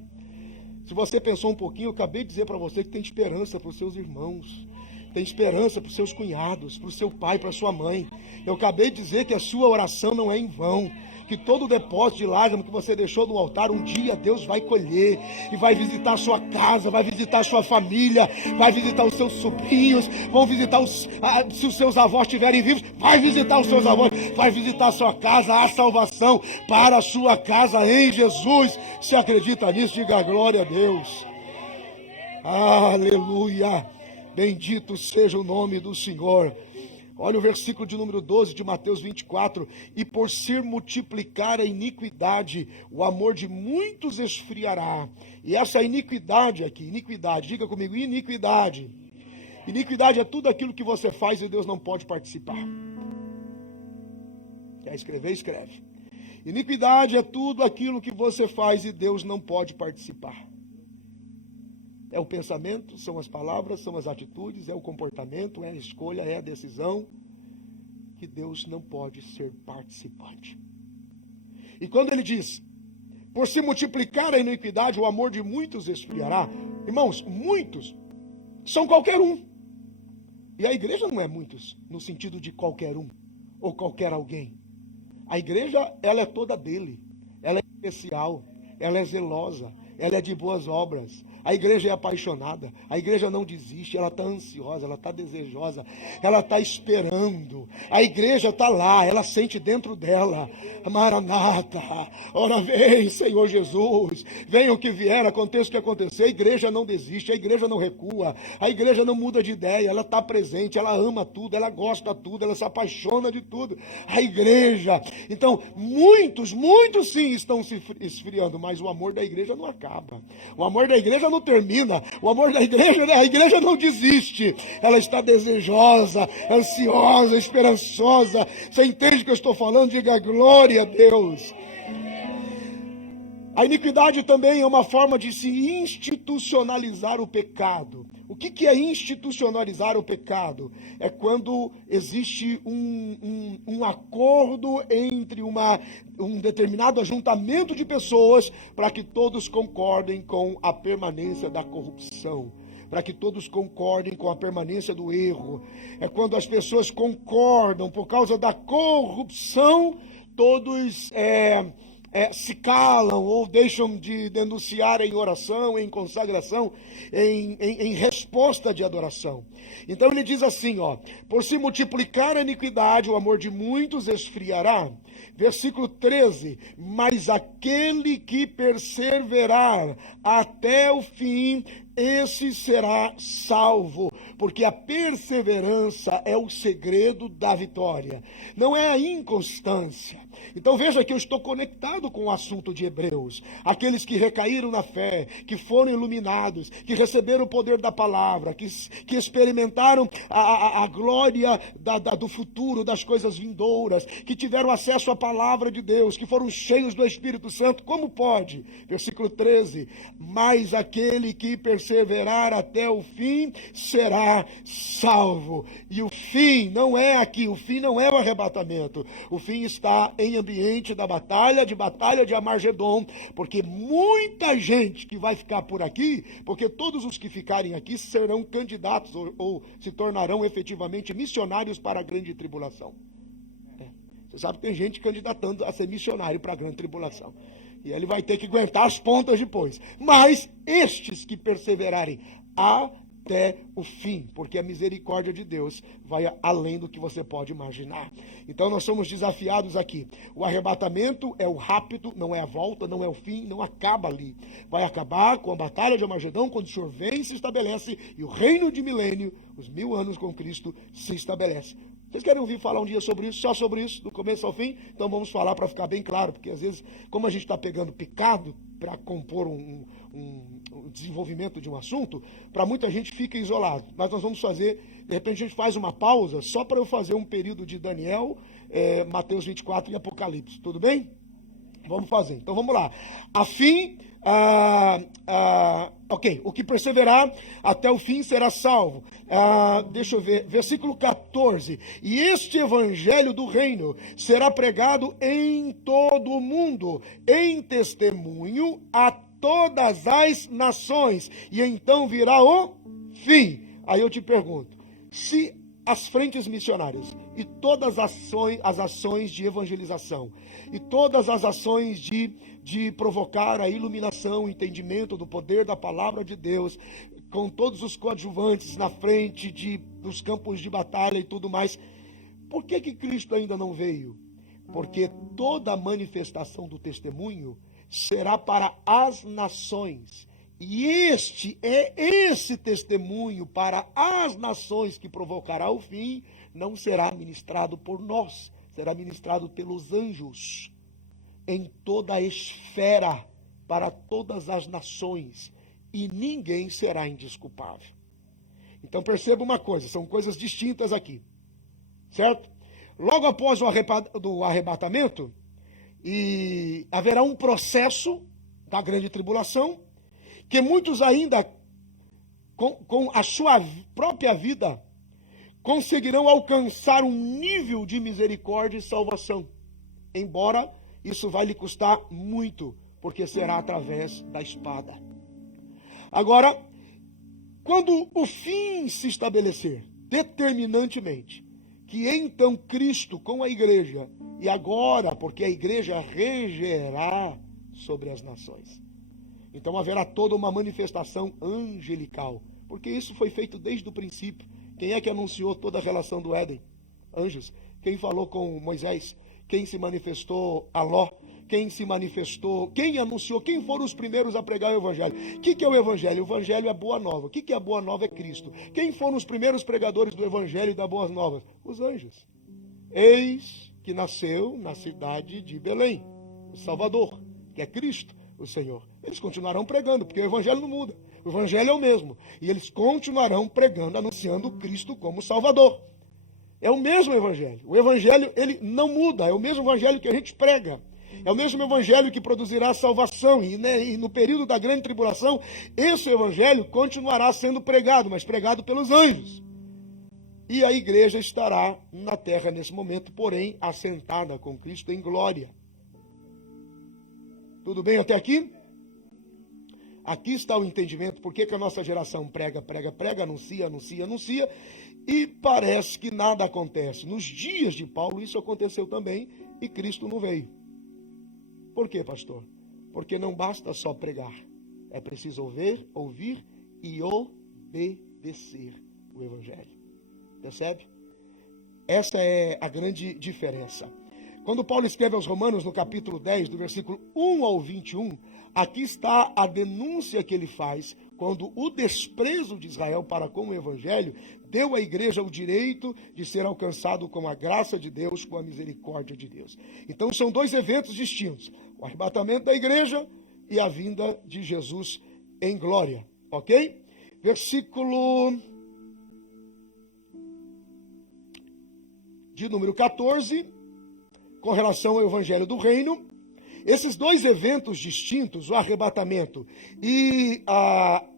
Se você pensou um pouquinho, eu acabei de dizer para você que tem esperança para os seus irmãos. Tem esperança para os seus cunhados, para o seu pai, para a sua mãe. Eu acabei de dizer que a sua oração não é em vão. Que todo o depósito de lágrimas que você deixou no altar, um dia Deus vai colher. E vai visitar a sua casa, vai visitar a sua família, vai visitar os seus sobrinhos, vão visitar se os seus avós estiverem vivos, vai visitar os seus avós, vai visitar a sua casa. Há salvação para a sua casa em Jesus. Se acredita nisso, diga glória a Deus. Aleluia. Bendito seja o nome do Senhor. Olha o versículo de número 12 de Mateus 24. E por se multiplicar a iniquidade, o amor de muitos esfriará. E essa iniquidade aqui, diga comigo, iniquidade. Iniquidade é tudo aquilo que você faz e Deus não pode participar. Quer escrever? Escreve. Iniquidade é tudo aquilo que você faz e Deus não pode participar. É o pensamento, são as palavras, são as atitudes, é o comportamento, é a escolha, é a decisão, que Deus não pode ser participante. E quando ele diz, por se multiplicar a iniquidade, o amor de muitos esfriará. Irmãos, muitos são qualquer um. E a igreja não é muitos, no sentido de qualquer um, ou qualquer alguém. A igreja, ela é toda dele, ela é especial, ela é zelosa, ela é de boas obras. A igreja é apaixonada, a igreja não desiste, ela está ansiosa, ela está desejosa, ela está esperando. A igreja está lá, ela sente dentro dela, Maranata, ora vem Senhor Jesus, venha o que vier, aconteça o que acontecer. A igreja não desiste, a igreja não recua, a igreja não muda de ideia, ela está presente, ela ama tudo, ela gosta de tudo, ela se apaixona de tudo. A igreja, então muitos sim estão se esfriando, mas o amor da igreja não acaba, o amor da igreja não termina, o amor da igreja, a igreja não desiste, ela está desejosa, ansiosa, esperançosa. Você entende o que eu estou falando? Diga glória a Deus. A iniquidade também é uma forma de se institucionalizar o pecado. O que é institucionalizar o pecado? É quando existe um acordo entre um determinado ajuntamento de pessoas para que todos concordem com a permanência da corrupção, para que todos concordem com a permanência do erro. É quando as pessoas concordam por causa da corrupção, todos se calam ou deixam de denunciar em oração, em consagração, em resposta de adoração. Então ele diz assim, por se multiplicar a iniquidade, o amor de muitos esfriará. Versículo 13, mas aquele que perseverar até o fim, esse será salvo, porque a perseverança é o segredo da vitória, não é a inconstância. Então veja que eu estou conectado com o assunto de Hebreus, aqueles que recaíram na fé, que foram iluminados, que receberam o poder da palavra, que experimentaram a glória do futuro, das coisas vindouras, que tiveram acesso à palavra de Deus, que foram cheios do Espírito Santo. Como pode? Versículo 13, mas aquele que perseverar até o fim será salvo. E o fim não é aqui, o fim não é o arrebatamento, o fim está em ambiente da batalha de Armagedon, porque muita gente que vai ficar por aqui, porque todos os que ficarem aqui serão candidatos ou se tornarão efetivamente missionários para a grande tribulação. Você sabe que tem gente candidatando a ser missionário para a grande tribulação. E ele vai ter que aguentar as pontas depois. Mas estes que perseverarem até o fim, porque a misericórdia de Deus vai além do que você pode imaginar. Então nós somos desafiados aqui. O arrebatamento é o rápido, não é a volta, não é o fim, não acaba ali. Vai acabar com a batalha de Armagedon, quando o Senhor vem e se estabelece, e o reino de milênio, os 1000 anos com Cristo, se estabelece. Vocês querem ouvir falar um dia sobre isso, só sobre isso, do começo ao fim? Então vamos falar para ficar bem claro, porque às vezes, como a gente está pegando picado para compor um desenvolvimento de um assunto, para muita gente fica isolado. Mas nós vamos fazer, de repente a gente faz uma pausa, só para eu fazer um período de Daniel, Mateus 24 e Apocalipse, tudo bem? Vamos fazer, então vamos lá. A fim... ok, o que perseverar até o fim será salvo. Deixa eu ver, versículo 14. E este evangelho do reino será pregado em todo o mundo, em testemunho a todas as nações, e então virá o fim. Aí eu te pergunto, se as frentes missionárias e todas as ações de evangelização e todas as ações de provocar a iluminação, o entendimento do poder da palavra de Deus, com todos os coadjuvantes na frente dos campos de batalha e tudo mais, por que Cristo ainda não veio? Porque toda a manifestação do testemunho será para as nações. E esse testemunho para as nações que provocará o fim, não será ministrado por nós, será ministrado pelos anjos, em toda a esfera, para todas as nações, e ninguém será indesculpável. Então perceba uma coisa, são coisas distintas aqui, certo? Logo após o arrebatamento, e haverá um processo da grande tribulação, que muitos ainda, com a sua própria vida, conseguirão alcançar um nível de misericórdia e salvação. Embora isso vai lhe custar muito, porque será através da espada. Agora, quando o fim se estabelecer, determinantemente, que então Cristo com a igreja, e agora, porque a igreja regerá sobre as nações. Então haverá toda uma manifestação angelical, porque isso foi feito desde o princípio. Quem é que anunciou toda a relação do Éden? Anjos. Quem falou com Moisés? Quem se manifestou a Ló? Quem se manifestou? Quem anunciou? Quem foram os primeiros a pregar o Evangelho? O que é o Evangelho? O Evangelho é a Boa Nova. O que é a Boa Nova? É Cristo. Quem foram os primeiros pregadores do Evangelho e da Boa Nova? Os anjos. Eis que nasceu na cidade de Belém, o Salvador, que é Cristo, o Senhor. Eles continuarão pregando, porque o Evangelho não muda. O Evangelho é o mesmo. E eles continuarão pregando, anunciando Cristo como Salvador. É o mesmo Evangelho. O Evangelho, ele não muda. É o mesmo Evangelho que a gente prega. É o mesmo Evangelho que produzirá salvação. E no período da grande tribulação, esse Evangelho continuará sendo pregado, mas pregado pelos anjos. E a igreja estará na terra nesse momento, porém, assentada com Cristo em glória. Tudo bem até aqui? Aqui está o entendimento, por que a nossa geração prega, anuncia, e parece que nada acontece. Nos dias de Paulo isso aconteceu também, e Cristo não veio. Por quê, pastor? Porque não basta só pregar. É preciso ouvir e obedecer o Evangelho. Percebe? Essa é a grande diferença. Quando Paulo escreve aos Romanos, no capítulo 10, do versículo 1 ao 21, aqui está a denúncia que ele faz quando o desprezo de Israel para com o Evangelho deu à igreja o direito de ser alcançado com a graça de Deus, com a misericórdia de Deus. Então são dois eventos distintos: o arrebatamento da igreja e a vinda de Jesus em glória. Ok? Versículo de número 14, com relação ao Evangelho do Reino. Esses dois eventos distintos, o arrebatamento e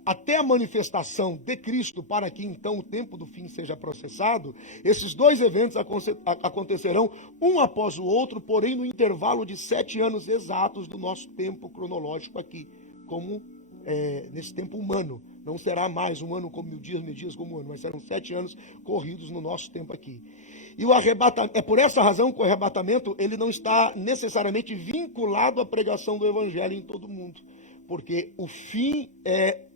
até a manifestação de Cristo, para que então o tempo do fim seja processado, esses dois eventos acontecerão um após o outro, porém no intervalo de 7 anos exatos do nosso tempo cronológico aqui, como nesse tempo humano. Não será mais um ano como 1.000 dias como um ano, mas serão 7 anos corridos no nosso tempo aqui. E o arrebatamento, é por essa razão que o arrebatamento ele não está necessariamente vinculado à pregação do Evangelho em todo o mundo, porque o fim é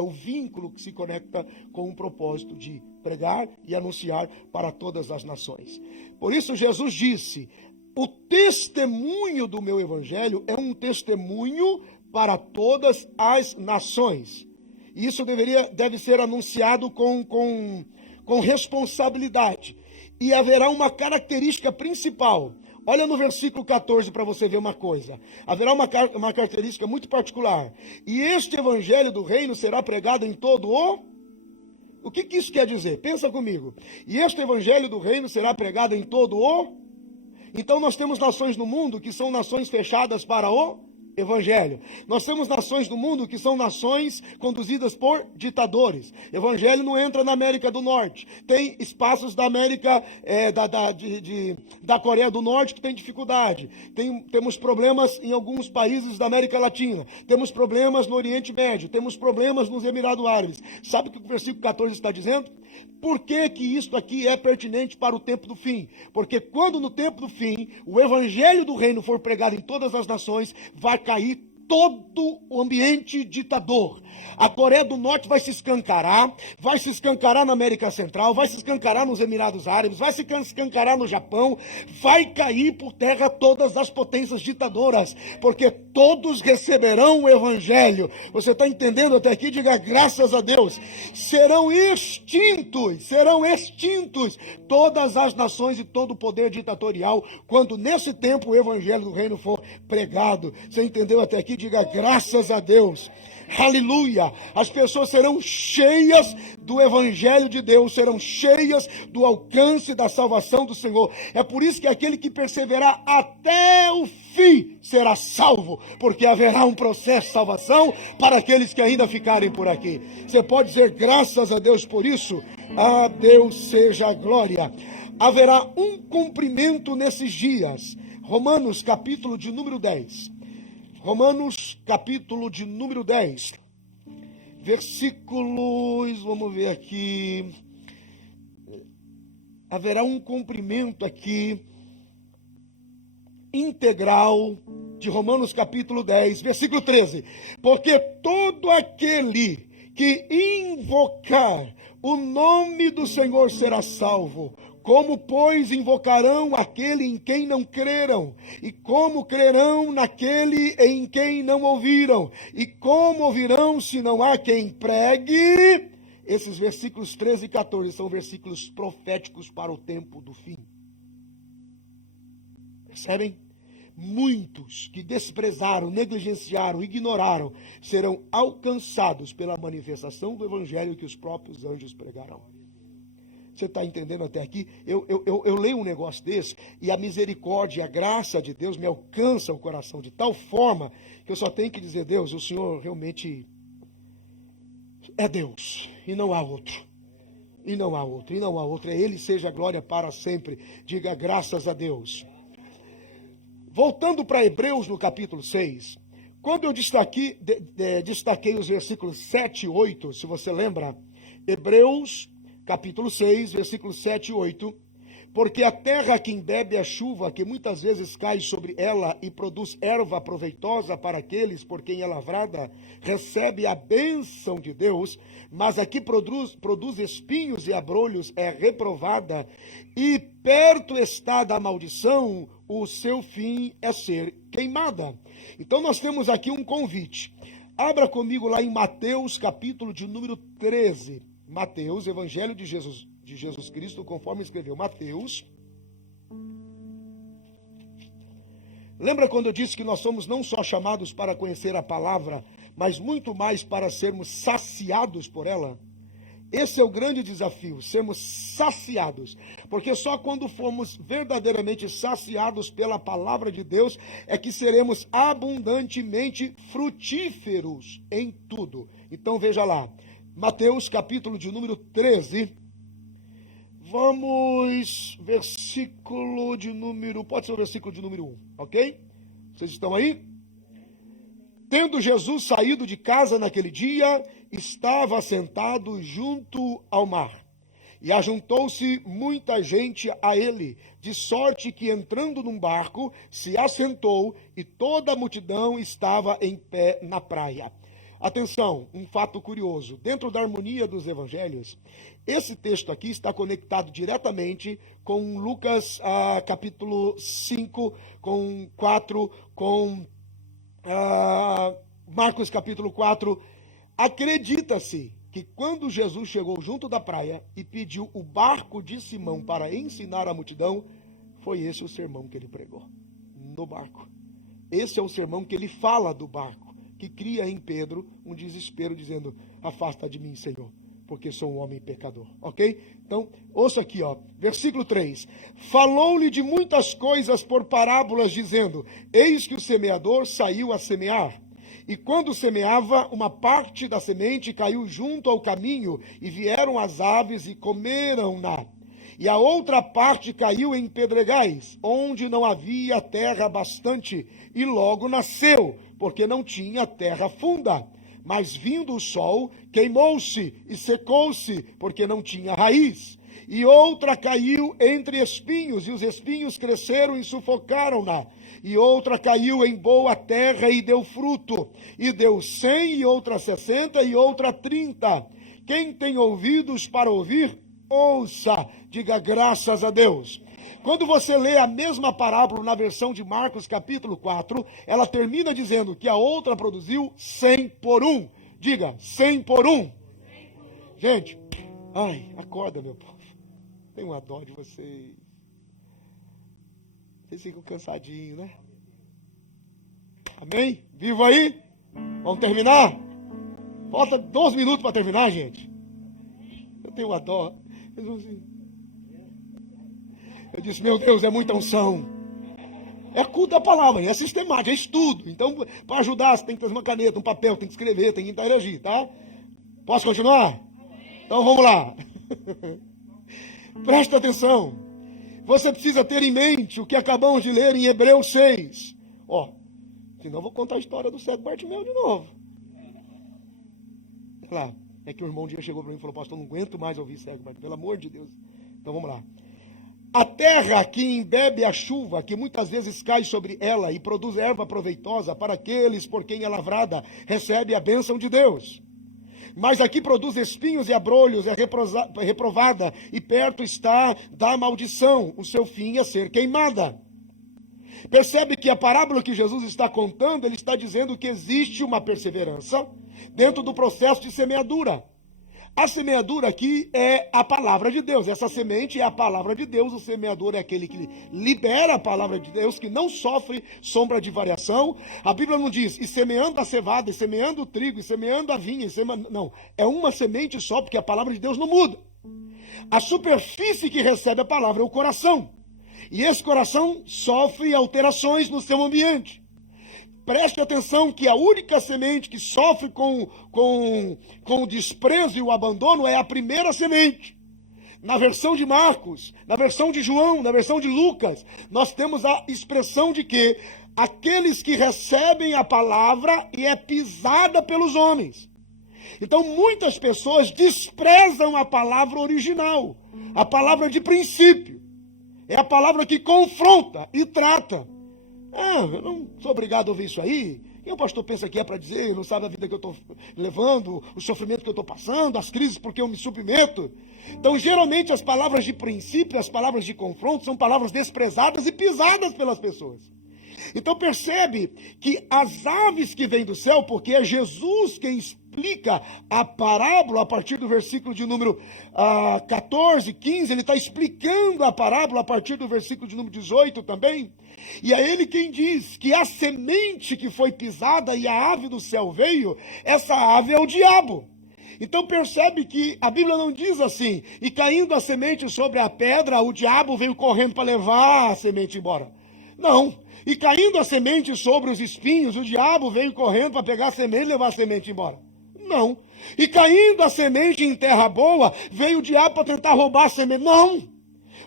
o vínculo que se conecta com o propósito de pregar e anunciar para todas as nações. Por isso Jesus disse: o testemunho do meu Evangelho é um testemunho para todas as nações. E isso deve ser anunciado com responsabilidade. E haverá uma característica principal. Olha no versículo 14 para você ver uma coisa. Haverá uma característica muito particular. E este evangelho do reino será pregado em todo o que isso quer dizer? Pensa comigo. E este evangelho do reino será pregado em todo Então nós temos nações no mundo que são nações fechadas para o Evangelho. Nós temos nações do mundo que são nações conduzidas por ditadores. Evangelho não entra na América do Norte. Tem espaços da América, da Coreia do Norte que tem dificuldade. Temos problemas em alguns países da América Latina. Temos problemas no Oriente Médio. Temos problemas nos Emirados Árabes. Sabe o que o versículo 14 está dizendo? Por que isso aqui é pertinente para o tempo do fim? Porque quando no tempo do fim o Evangelho do Reino for pregado em todas as nações, vai cair todo o ambiente ditador. A Coreia do Norte vai se escancarar na América Central, vai se escancarar nos Emirados Árabes, vai se escancarar no Japão, vai cair por terra todas as potências ditadoras, porque todos receberão o Evangelho. Você está entendendo até aqui? Diga graças a Deus. Serão extintos todas as nações e todo o poder ditatorial, quando nesse tempo o Evangelho do Reino for pregado. Você entendeu até aqui? Diga graças a Deus. Aleluia! As pessoas serão cheias do Evangelho de Deus, serão cheias do alcance da salvação do Senhor. É por isso que aquele que perseverar até o fim será salvo, porque haverá um processo de salvação para aqueles que ainda ficarem por aqui. Você pode dizer graças a Deus por isso? A Deus seja a glória. Haverá um cumprimento nesses dias. Romanos capítulo de número 10. Romanos, capítulo de número 10, versículos, vamos ver aqui, haverá um cumprimento aqui, integral, de Romanos capítulo 10, versículo 13, porque todo aquele que invocar o nome do Senhor será salvo. Como, pois, invocarão aquele em quem não creram? E como crerão naquele em quem não ouviram? E como ouvirão se não há quem pregue? Esses versículos 13 e 14 são versículos proféticos para o tempo do fim. Percebem? Muitos que desprezaram, negligenciaram, ignoraram, serão alcançados pela manifestação do Evangelho que os próprios anjos pregarão. Você está entendendo até aqui? Eu leio um negócio desse e a misericórdia e a graça de Deus me alcança o coração de tal forma que eu só tenho que dizer: Deus, o Senhor realmente é Deus e não há outro. E não há outro, e não há outro. É Ele seja a glória para sempre. Diga graças a Deus. Voltando para Hebreus no capítulo 6, quando eu destaquei os versículos 7 e 8, se você lembra, Hebreus capítulo 6, versículos 7 e 8, Porque a terra que embebe a chuva, que muitas vezes cai sobre ela e produz erva proveitosa para aqueles por quem é lavrada, recebe a bênção de Deus, mas aqui produz espinhos e abrolhos, é reprovada, e perto está da maldição, o seu fim é ser queimada. Então nós temos aqui um convite. Abra comigo lá em Mateus, capítulo de número 13. Mateus, Evangelho de Jesus Cristo, conforme escreveu Mateus. Lembra quando eu disse que nós somos não só chamados para conhecer a palavra, mas muito mais para sermos saciados por ela? Esse é o grande desafio, sermos saciados. Porque só quando formos verdadeiramente saciados pela palavra de Deus é que seremos abundantemente frutíferos em tudo. Então veja lá, Mateus capítulo de número 13, vamos, versículo de número, pode ser o versículo de número 1, ok? Vocês estão aí? Tendo Jesus saído de casa naquele dia, estava sentado junto ao mar. E ajuntou-se muita gente a ele, de sorte que entrando num barco, se assentou e toda a multidão estava em pé na praia. Atenção, um fato curioso. Dentro da harmonia dos evangelhos, esse texto aqui está conectado diretamente com Lucas capítulo 5, com 4, com Marcos capítulo 4. Acredita-se que quando Jesus chegou junto da praia e pediu o barco de Simão para ensinar a multidão, foi esse o sermão que ele pregou, no barco. Esse é o sermão que ele fala do barco, que cria em Pedro um desespero, dizendo: afasta de mim, Senhor, porque sou um homem pecador, ok? Então, ouça aqui, versículo 3. Falou-lhe de muitas coisas por parábolas, dizendo: eis que o semeador saiu a semear. E quando semeava, uma parte da semente caiu junto ao caminho, e vieram as aves e comeram-na. E a outra parte caiu em pedregais, onde não havia terra bastante, e logo nasceu, porque não tinha terra funda. Mas vindo o sol, queimou-se e secou-se, porque não tinha raiz. E outra caiu entre espinhos, e os espinhos cresceram e sufocaram-na. E outra caiu em boa terra e deu fruto. E deu 100, e outra 60, e outra 30. Quem tem ouvidos para ouvir, ouça. Diga graças a Deus. Quando você lê a mesma parábola na versão de Marcos capítulo 4, ela termina dizendo que a outra produziu 100 por 1. Diga, 100 por 1. Gente, acorda, meu povo. Tenho uma dó de vocês. Vocês ficam cansadinhos, né? Amém? Vivo aí? Vamos terminar? Falta 12 minutos para terminar, gente. Eu tenho uma dó. Eu disse, meu Deus, é muita unção. É culto da palavra, é sistemático, é estudo. Então, para ajudar, você tem que ter uma caneta, um papel, tem que escrever, tem que interagir, tá? Posso continuar? Então vamos lá. Presta atenção. Você precisa ter em mente o que acabamos de ler em Hebreus 6. Senão eu vou contar a história do cego Bartimeu de novo. Olha lá, é que o irmão um dia chegou para mim e falou: pastor, não aguento mais ouvir cego Bartimeu, pelo amor de Deus. Então vamos lá. A terra que embebe a chuva, que muitas vezes cai sobre ela e produz erva proveitosa para aqueles por quem é lavrada, recebe a bênção de Deus. Mas aqui produz espinhos e abrolhos, é reprovada, e perto está da maldição, o seu fim é ser queimada. Percebe que a parábola que Jesus está contando, ele está dizendo que existe uma perseverança dentro do processo de semeadura. A semeadura aqui é a palavra de Deus. Essa semente é a palavra de Deus. O semeador é aquele que libera a palavra de Deus, que não sofre sombra de variação. A Bíblia não diz, e semeando a cevada, e semeando o trigo, e semeando a vinha. Não, é uma semente só, porque a palavra de Deus não muda. A superfície que recebe a palavra é o coração. E esse coração sofre alterações no seu ambiente. Preste atenção que a única semente que sofre com o desprezo e o abandono é a primeira semente. Na versão de Marcos, na versão de João, na versão de Lucas, nós temos a expressão de que aqueles que recebem a palavra e é pisada pelos homens. Então muitas pessoas desprezam a palavra original, a palavra de princípio. É a palavra que confronta e trata. Eu não sou obrigado a ouvir isso aí. Quem o pastor pensa que é para dizer? Não sabe a vida que eu estou levando, o sofrimento que eu estou passando, as crises porque eu me submeto. Então, geralmente, as palavras de princípio, as palavras de confronto, são palavras desprezadas e pisadas pelas pessoas. Então, percebe que as aves que vêm do céu, porque é Jesus quem explica a parábola a partir do versículo de número 14, 15, ele está explicando a parábola a partir do versículo de número 18 também. E é ele quem diz que a semente que foi pisada e a ave do céu veio, essa ave é o diabo. Então percebe que a Bíblia não diz assim, e caindo a semente sobre a pedra, o diabo veio correndo para levar a semente embora. Não. E caindo a semente sobre os espinhos, o diabo veio correndo para pegar a semente e levar a semente embora. Não. E caindo a semente em terra boa, veio o diabo para tentar roubar a semente. Não.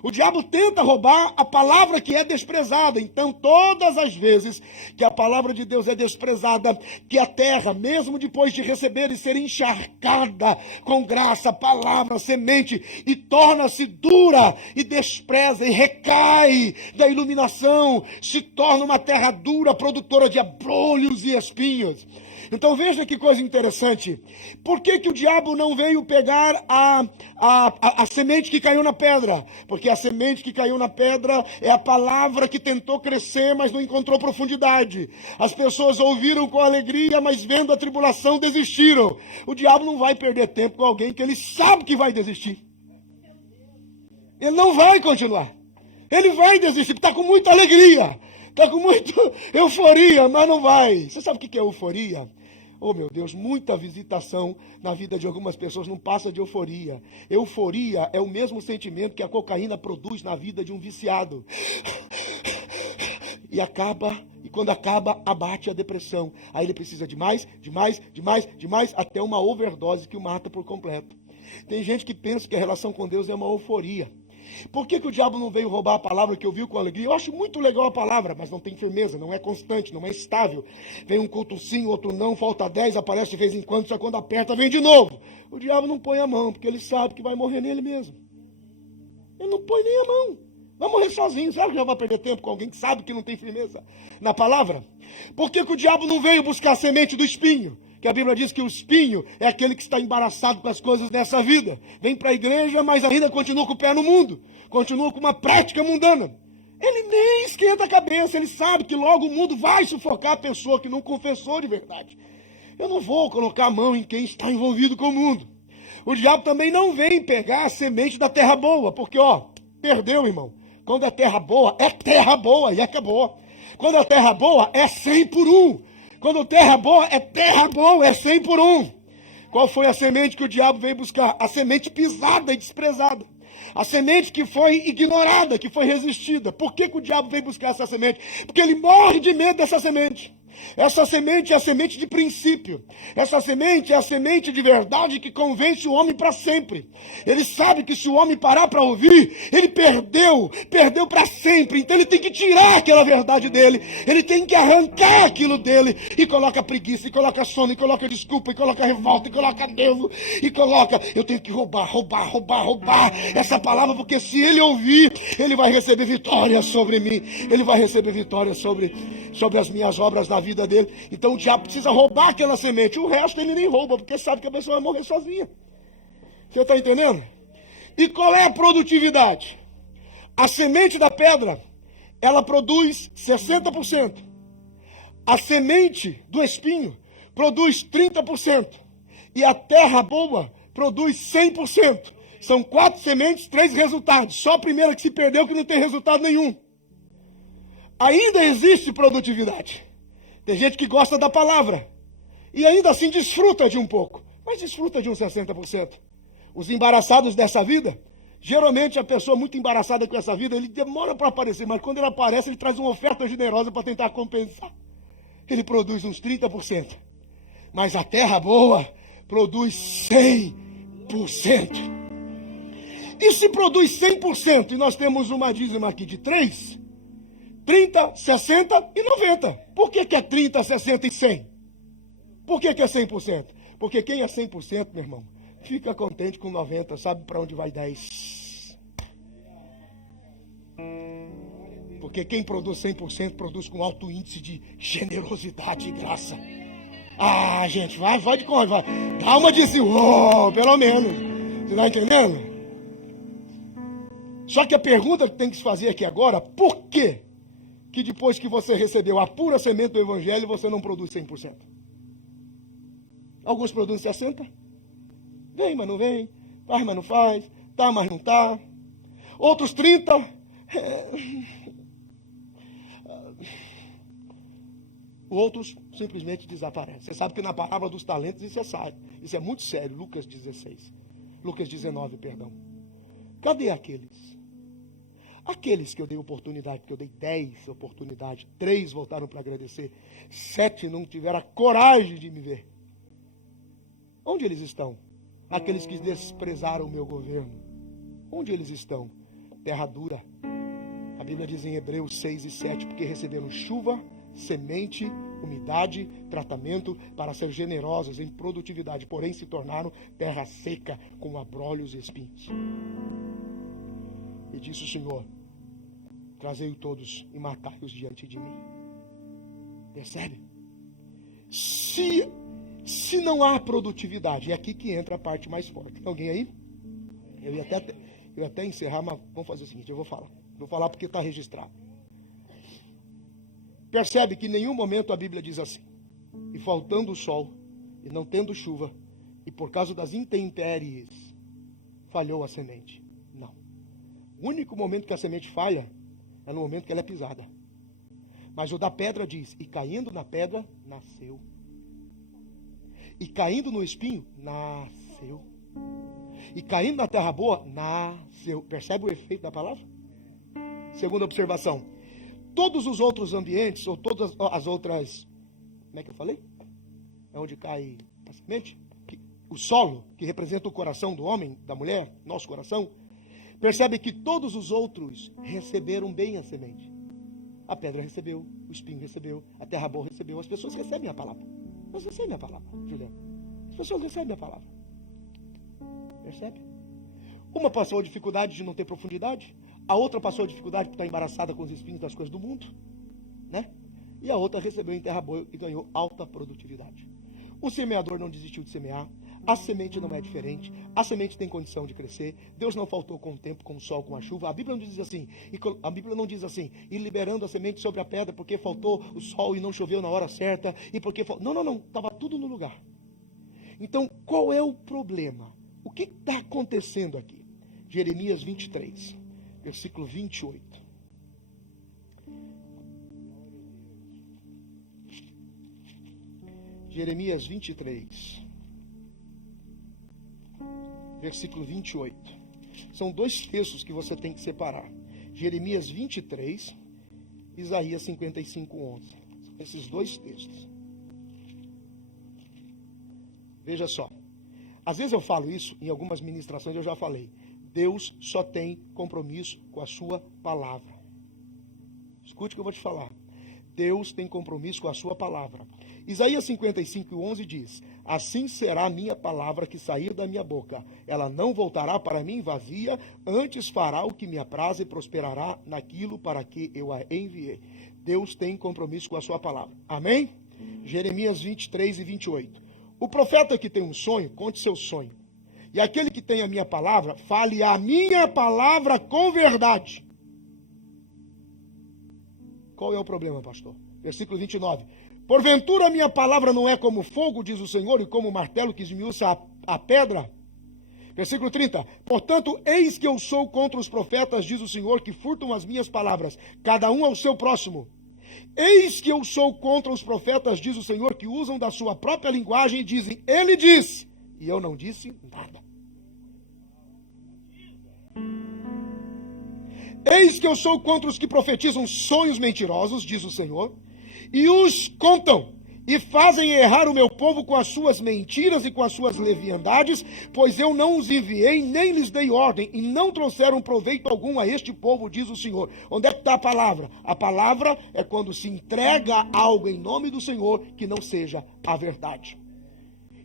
O diabo tenta roubar a palavra que é desprezada. Então, todas as vezes que a palavra de Deus é desprezada, que a terra, mesmo depois de receber e ser encharcada com graça, palavra, semente, e torna-se dura, e despreza, e recai da iluminação, se torna uma terra dura, produtora de abrolhos e espinhos. Então veja que coisa interessante. Por que o diabo não veio pegar a semente que caiu na pedra? Porque a semente que caiu na pedra é a palavra que tentou crescer, mas não encontrou profundidade. As pessoas ouviram com alegria, mas vendo a tribulação desistiram. O diabo não vai perder tempo com alguém que ele sabe que vai desistir. Ele não vai continuar. Ele vai desistir, porque está com muita alegria. Está com muita euforia, mas não vai. Você sabe o que é euforia? Oh, meu Deus, muita visitação na vida de algumas pessoas não passa de euforia. Euforia é o mesmo sentimento que a cocaína produz na vida de um viciado. E quando acaba, abate a depressão. Aí ele precisa de mais, até uma overdose que o mata por completo. Tem gente que pensa que a relação com Deus é uma euforia. Por que o diabo não veio roubar a palavra que ouviu com alegria? Eu acho muito legal a palavra, mas não tem firmeza, não é constante, não é estável. Vem um culto sim, outro não, falta 10, aparece de vez em quando, só quando aperta vem de novo. O diabo não põe a mão, porque ele sabe que vai morrer nele mesmo. Ele não põe nem a mão. Vai morrer sozinho. Sabe que já vai perder tempo com alguém que sabe que não tem firmeza na palavra? Por que o diabo não veio buscar a semente do espinho? Que a Bíblia diz que o espinho é aquele que está embaraçado com as coisas dessa vida. Vem para a igreja, mas ainda continua com o pé no mundo. Continua com uma prática mundana. Ele nem esquenta a cabeça. Ele sabe que logo o mundo vai sufocar a pessoa que não confessou de verdade. Eu não vou colocar a mão em quem está envolvido com o mundo. O diabo também não vem pegar a semente da terra boa. Porque, perdeu, irmão. Quando é terra boa e acabou. Quando é terra boa, é 100 por 1. Quando terra boa, é 100 por 1. Qual foi a semente que o diabo veio buscar? A semente pisada e desprezada. A semente que foi ignorada, que foi resistida. Por que o diabo veio buscar essa semente? Porque ele morre de medo dessa semente. Essa semente é a semente de princípio. Essa semente é a semente de verdade que convence o homem para sempre. Ele sabe que se o homem parar para ouvir, ele perdeu para sempre. Então ele tem que tirar aquela verdade dele. Ele tem que arrancar aquilo dele. E coloca preguiça, e coloca sono, e coloca desculpa, e coloca revolta, e coloca nervo, e coloca, eu tenho que roubar essa palavra, porque se ele ouvir, ele vai receber vitória sobre mim. Ele vai receber vitória sobre as minhas obras na vida dele. Então o diabo precisa roubar aquela semente. O resto ele nem rouba, porque sabe que a pessoa vai morrer sozinha. Você está entendendo? E qual é a produtividade? A semente da pedra, ela produz 60%. A semente do espinho produz 30%. E a terra boa produz 100%. São 4 sementes, 3 resultados. Só a primeira que se perdeu, que não tem resultado nenhum. Ainda existe produtividade. Tem gente que gosta da palavra e ainda assim desfruta de um pouco, mas desfruta de uns 60%. Os embaraçados dessa vida, geralmente a pessoa muito embaraçada com essa vida, ele demora para aparecer, mas quando ele aparece, ele traz uma oferta generosa para tentar compensar. Ele produz uns 30%, mas a terra boa produz 100%. E se produz 100%, e nós temos uma dízima aqui de 3, 30, 60 e 90. Por que é 30, 60 e 100? Por que é 100%? Porque quem é 100%, meu irmão, fica contente com 90, sabe para onde vai 10. Porque quem produz 100% produz com alto índice de generosidade e graça. Ah, gente, vai de conta, vai. Dá uma de si, pelo menos. Você está entendendo? Só que a pergunta que tem que se fazer aqui agora, por que depois que você recebeu a pura semente do Evangelho, você não produz 100%? Alguns produzem 60%. Vem, mas não vem. Faz, mas não faz. Tá, mas não tá. Outros 30%. Outros simplesmente desaparecem. Você sabe que na parábola dos talentos isso é sério. Isso é muito sério. Lucas 19, perdão. Cadê aqueles? Aqueles que eu dei oportunidade, porque eu dei 10 oportunidades, 3 voltaram para agradecer, 7 não tiveram a coragem de me ver. Onde eles estão? Aqueles que desprezaram o meu governo. Onde eles estão? Terra dura. A Bíblia diz em Hebreus 6 e 7, porque receberam chuva, semente, umidade, tratamento, para ser generosos em produtividade, porém se tornaram terra seca, com abrolhos e espinhos. E disse o Senhor: trazei-os todos e matai-os diante de mim. Percebe? Se não há produtividade, é aqui que entra a parte mais forte. Tem alguém aí? Eu ia até encerrar, mas vamos fazer o seguinte, eu vou falar porque está registrado. Percebe que em nenhum momento a Bíblia diz assim: e faltando o sol, e não tendo chuva, e por causa das intempéries, falhou a semente. Não. O único momento que a semente falha é no momento que ela é pisada. Mas o da pedra diz: e caindo na pedra, nasceu. E caindo no espinho, nasceu. E caindo na terra boa, nasceu. Percebe o efeito da palavra? Segunda observação: todos os outros ambientes, ou todas as outras, como é que eu falei? É onde cai a semente? O solo, que representa o coração do homem, da mulher, nosso coração. Percebe que todos os outros receberam bem a semente. A pedra recebeu, o espinho recebeu, a terra boa recebeu. As pessoas recebem a palavra. Elas recebem a palavra, Juliana. As pessoas recebem a palavra. Percebe? Uma passou a dificuldade de não ter profundidade. A outra passou a dificuldade por estar embaraçada com os espinhos das coisas do mundo, né? E a outra recebeu em terra boa e ganhou alta produtividade. O semeador não desistiu de semear. A semente não é diferente. A semente tem condição de crescer. Deus não faltou com o tempo, com o sol, com a chuva. A Bíblia não diz assim, e liberando a semente sobre a pedra porque faltou o sol e não choveu na hora certa. E porque não. Estava tudo no lugar. Então, qual é o problema? O que está acontecendo aqui? Jeremias 23, versículo 28. Jeremias 23, versículo 28. São dois textos que você tem que separar. Jeremias 23, Isaías 55, 11. Esses dois textos. Veja só. Às vezes eu falo isso, em algumas ministrações eu já falei. Deus só tem compromisso com a sua palavra. Escute o que eu vou te falar. Deus tem compromisso com a sua palavra. Isaías 55, 11 diz: assim será a minha palavra que sair da minha boca. Ela não voltará para mim vazia, antes fará o que me apraz e prosperará naquilo para que eu a enviei. Deus tem compromisso com a sua palavra. Amém? Jeremias 23 e 28. O profeta que tem um sonho, conte seu sonho. E aquele que tem a minha palavra, fale a minha palavra com verdade. Qual é o problema, pastor? Versículo 29. Porventura a minha palavra não é como fogo, diz o Senhor, e como martelo que esmiuça a pedra? Versículo 30. Portanto, eis que eu sou contra os profetas, diz o Senhor, que furtam as minhas palavras, cada um ao seu próximo. Eis que eu sou contra os profetas, diz o Senhor, que usam da sua própria linguagem e dizem: ele disse, e eu não disse nada. Eis que eu sou contra os que profetizam sonhos mentirosos, diz o Senhor, e os contam, e fazem errar o meu povo com as suas mentiras e com as suas leviandades, pois eu não os enviei, nem lhes dei ordem, e não trouxeram proveito algum a este povo, diz o Senhor. Onde é que está a palavra? A palavra é quando se entrega algo em nome do Senhor que não seja a verdade.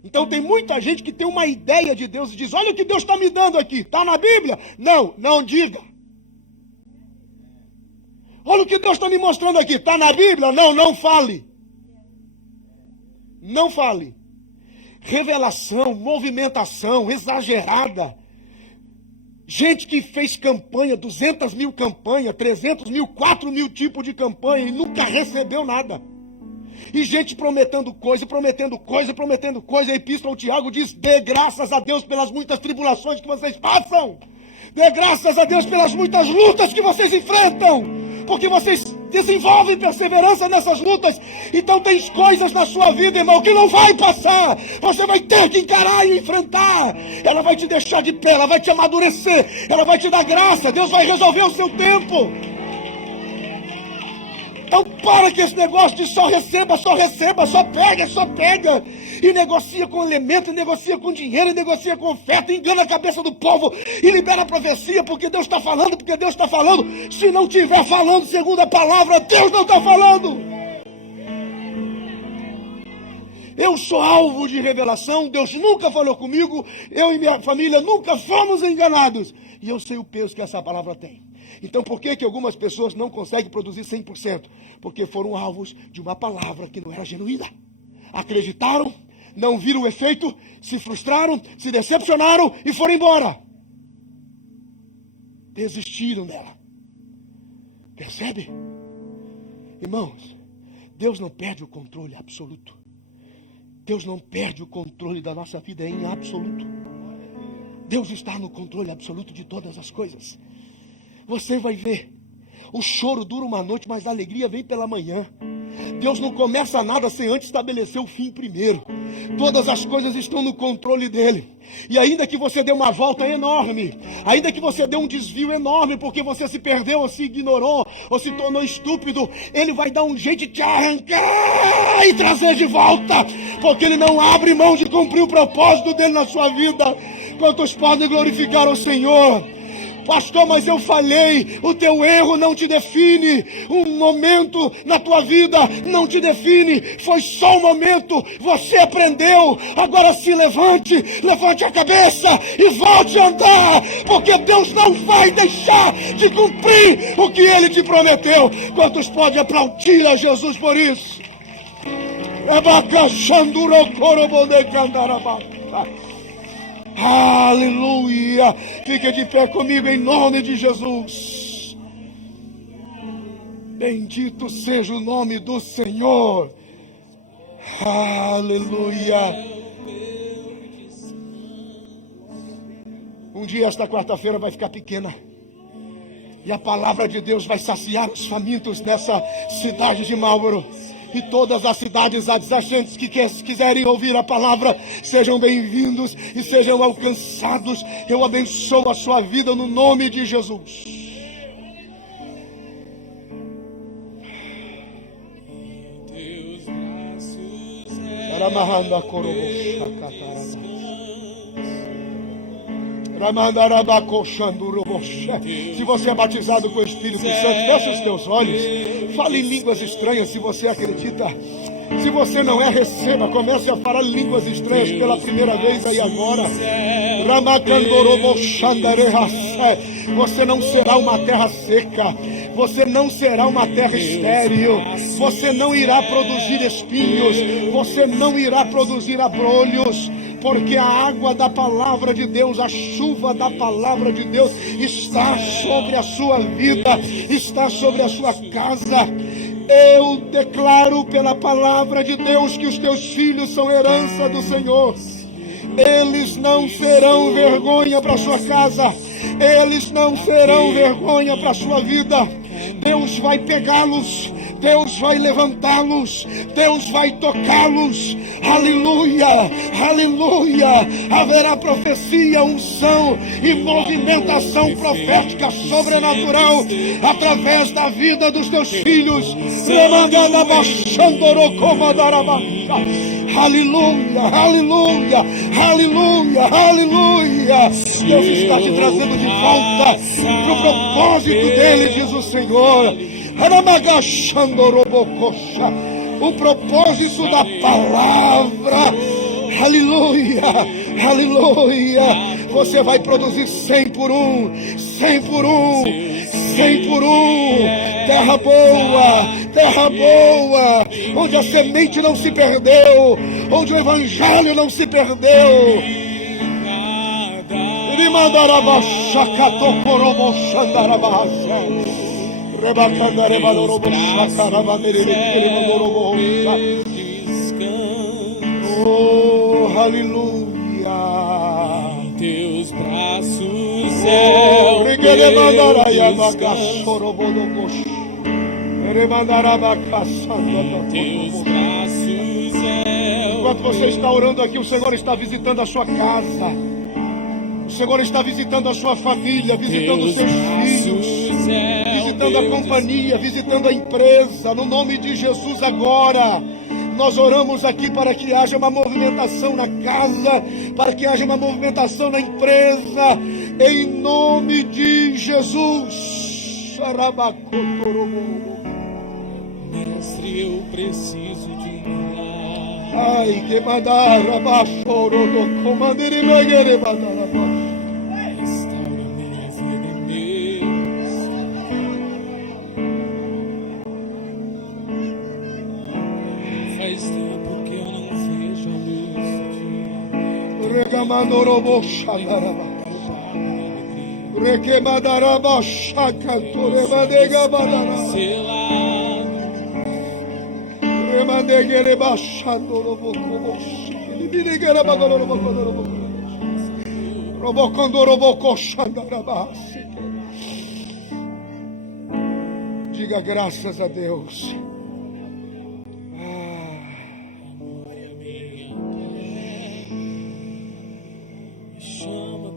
Então tem muita gente que tem uma ideia de Deus e diz: olha o que Deus está me dando aqui, está na Bíblia? Não diga. Olha o que Deus está me mostrando aqui. Está na Bíblia? Não, não fale. Não fale. Revelação, movimentação exagerada. Gente que fez campanha, 200 mil campanhas, 300 mil, 4 mil tipos de campanha e nunca recebeu nada. E gente prometendo coisa, prometendo coisa, prometendo coisa. A Epístola ao Tiago diz: dê graças a Deus pelas muitas tribulações que vocês passam. Dê graças a Deus pelas muitas lutas que vocês enfrentam. Porque vocês desenvolvem perseverança nessas lutas. Então tem coisas na sua vida, irmão, que não vai passar. Você vai ter que encarar e enfrentar. Ela vai te deixar de pé, ela vai te amadurecer, ela vai te dar graça. Deus vai resolver o seu tempo. Então para com esse negócio de só receba, só pega. E negocia com elemento, e negocia com dinheiro, e negocia com oferta, e engana a cabeça do povo, e libera a profecia, porque Deus está falando, Se não estiver falando segundo a palavra, Deus não está falando. Eu sou alvo de revelação, Deus nunca falou comigo, eu e minha família nunca fomos enganados. E eu sei o peso que essa palavra tem. Então por que algumas pessoas não conseguem produzir 100%? Porque foram alvos de uma palavra que não era genuína. Acreditaram, não viram o efeito, se frustraram, se decepcionaram e foram embora. Desistiram dela. Percebe? Irmãos, Deus não perde o controle absoluto. Deus não perde o controle da nossa vida em absoluto. Deus está no controle absoluto de todas as coisas. Você vai ver, o choro dura uma noite, mas a alegria vem pela manhã. Deus não começa nada sem antes estabelecer o fim primeiro. Todas as coisas estão no controle dele. E ainda que você dê uma volta enorme, ainda que você dê um desvio enorme, porque você se perdeu, ou se ignorou, ou se tornou estúpido, ele vai dar um jeito de te arrancar e trazer de volta, porque ele não abre mão de cumprir o propósito dele na sua vida. Quantos podem glorificar o Senhor? Pastor, mas eu falhei. O teu erro não te define. Um momento na tua vida não te define. Foi só um momento. Você aprendeu. Agora se levante a cabeça e volte a andar, porque Deus não vai deixar de cumprir o que Ele te prometeu. Quantos podem aplaudir a Jesus por isso? Aleluia! Fique de pé comigo em nome de Jesus. Bendito seja o nome do Senhor. Aleluia! Um dia esta quarta-feira vai ficar pequena, e a palavra de Deus vai saciar os famintos nessa cidade de Marlborough. E todas as cidades adjacentes que quiserem ouvir a palavra, sejam bem-vindos e sejam alcançados. Eu abençoo a sua vida no nome de Jesus. Se você é batizado com o Espírito Santo, feche os teus olhos, fale em línguas estranhas se você acredita. Se você não é, receba, comece a falar línguas estranhas pela primeira vez aí agora. Você não será uma terra seca, você não será uma terra estéril, você não irá produzir espinhos, você não irá produzir abrolhos, porque a água da palavra de Deus, a chuva da palavra de Deus está sobre a sua vida, está sobre a sua casa. Eu declaro pela palavra de Deus que os teus filhos são herança do Senhor. Eles não serão vergonha para sua casa, eles não serão vergonha para sua vida. Deus vai pegá-los, Deus vai levantá-los, Deus vai tocá-los. Aleluia, aleluia. Haverá profecia, unção e movimentação profética sobrenatural através da vida dos teus filhos. Aleluia, aleluia, aleluia, aleluia. Deus está te trazendo de volta para o propósito dele, diz o Senhor. O propósito da palavra. Aleluia, aleluia. Você vai produzir 100 por 1, 100 por 1, 100 por 1. Terra boa, onde a semente não se perdeu, onde o evangelho não se perdeu. Ele mandará baixar, catocorobo, xandarabassa. Oh, aleluia. Teus braços é o Teus braços é enquanto você está orando aqui, o Senhor está visitando a sua casa. O Senhor está visitando a sua família, visitando os seus filhos, visitando a companhia, visitando a empresa. No nome de Jesus agora, nós oramos aqui para que haja uma movimentação na casa, para que haja uma movimentação na empresa, em nome de Jesus. Mestre, eu preciso de um lar. Ai, que mandara bachoro do comandiri magere mandara baixo. Restaura minha vida, Deus. Faz tempo que eu não vejo a luz do dia. Regamandoro bochandara baixo. Requemadara baixo, cantora madega mandara. Selado, Remandegere baixando robocoboshi. Libigere mandoro robocoboshi. Robocando robocoshandara baixo. Diga graças a Deus. me chama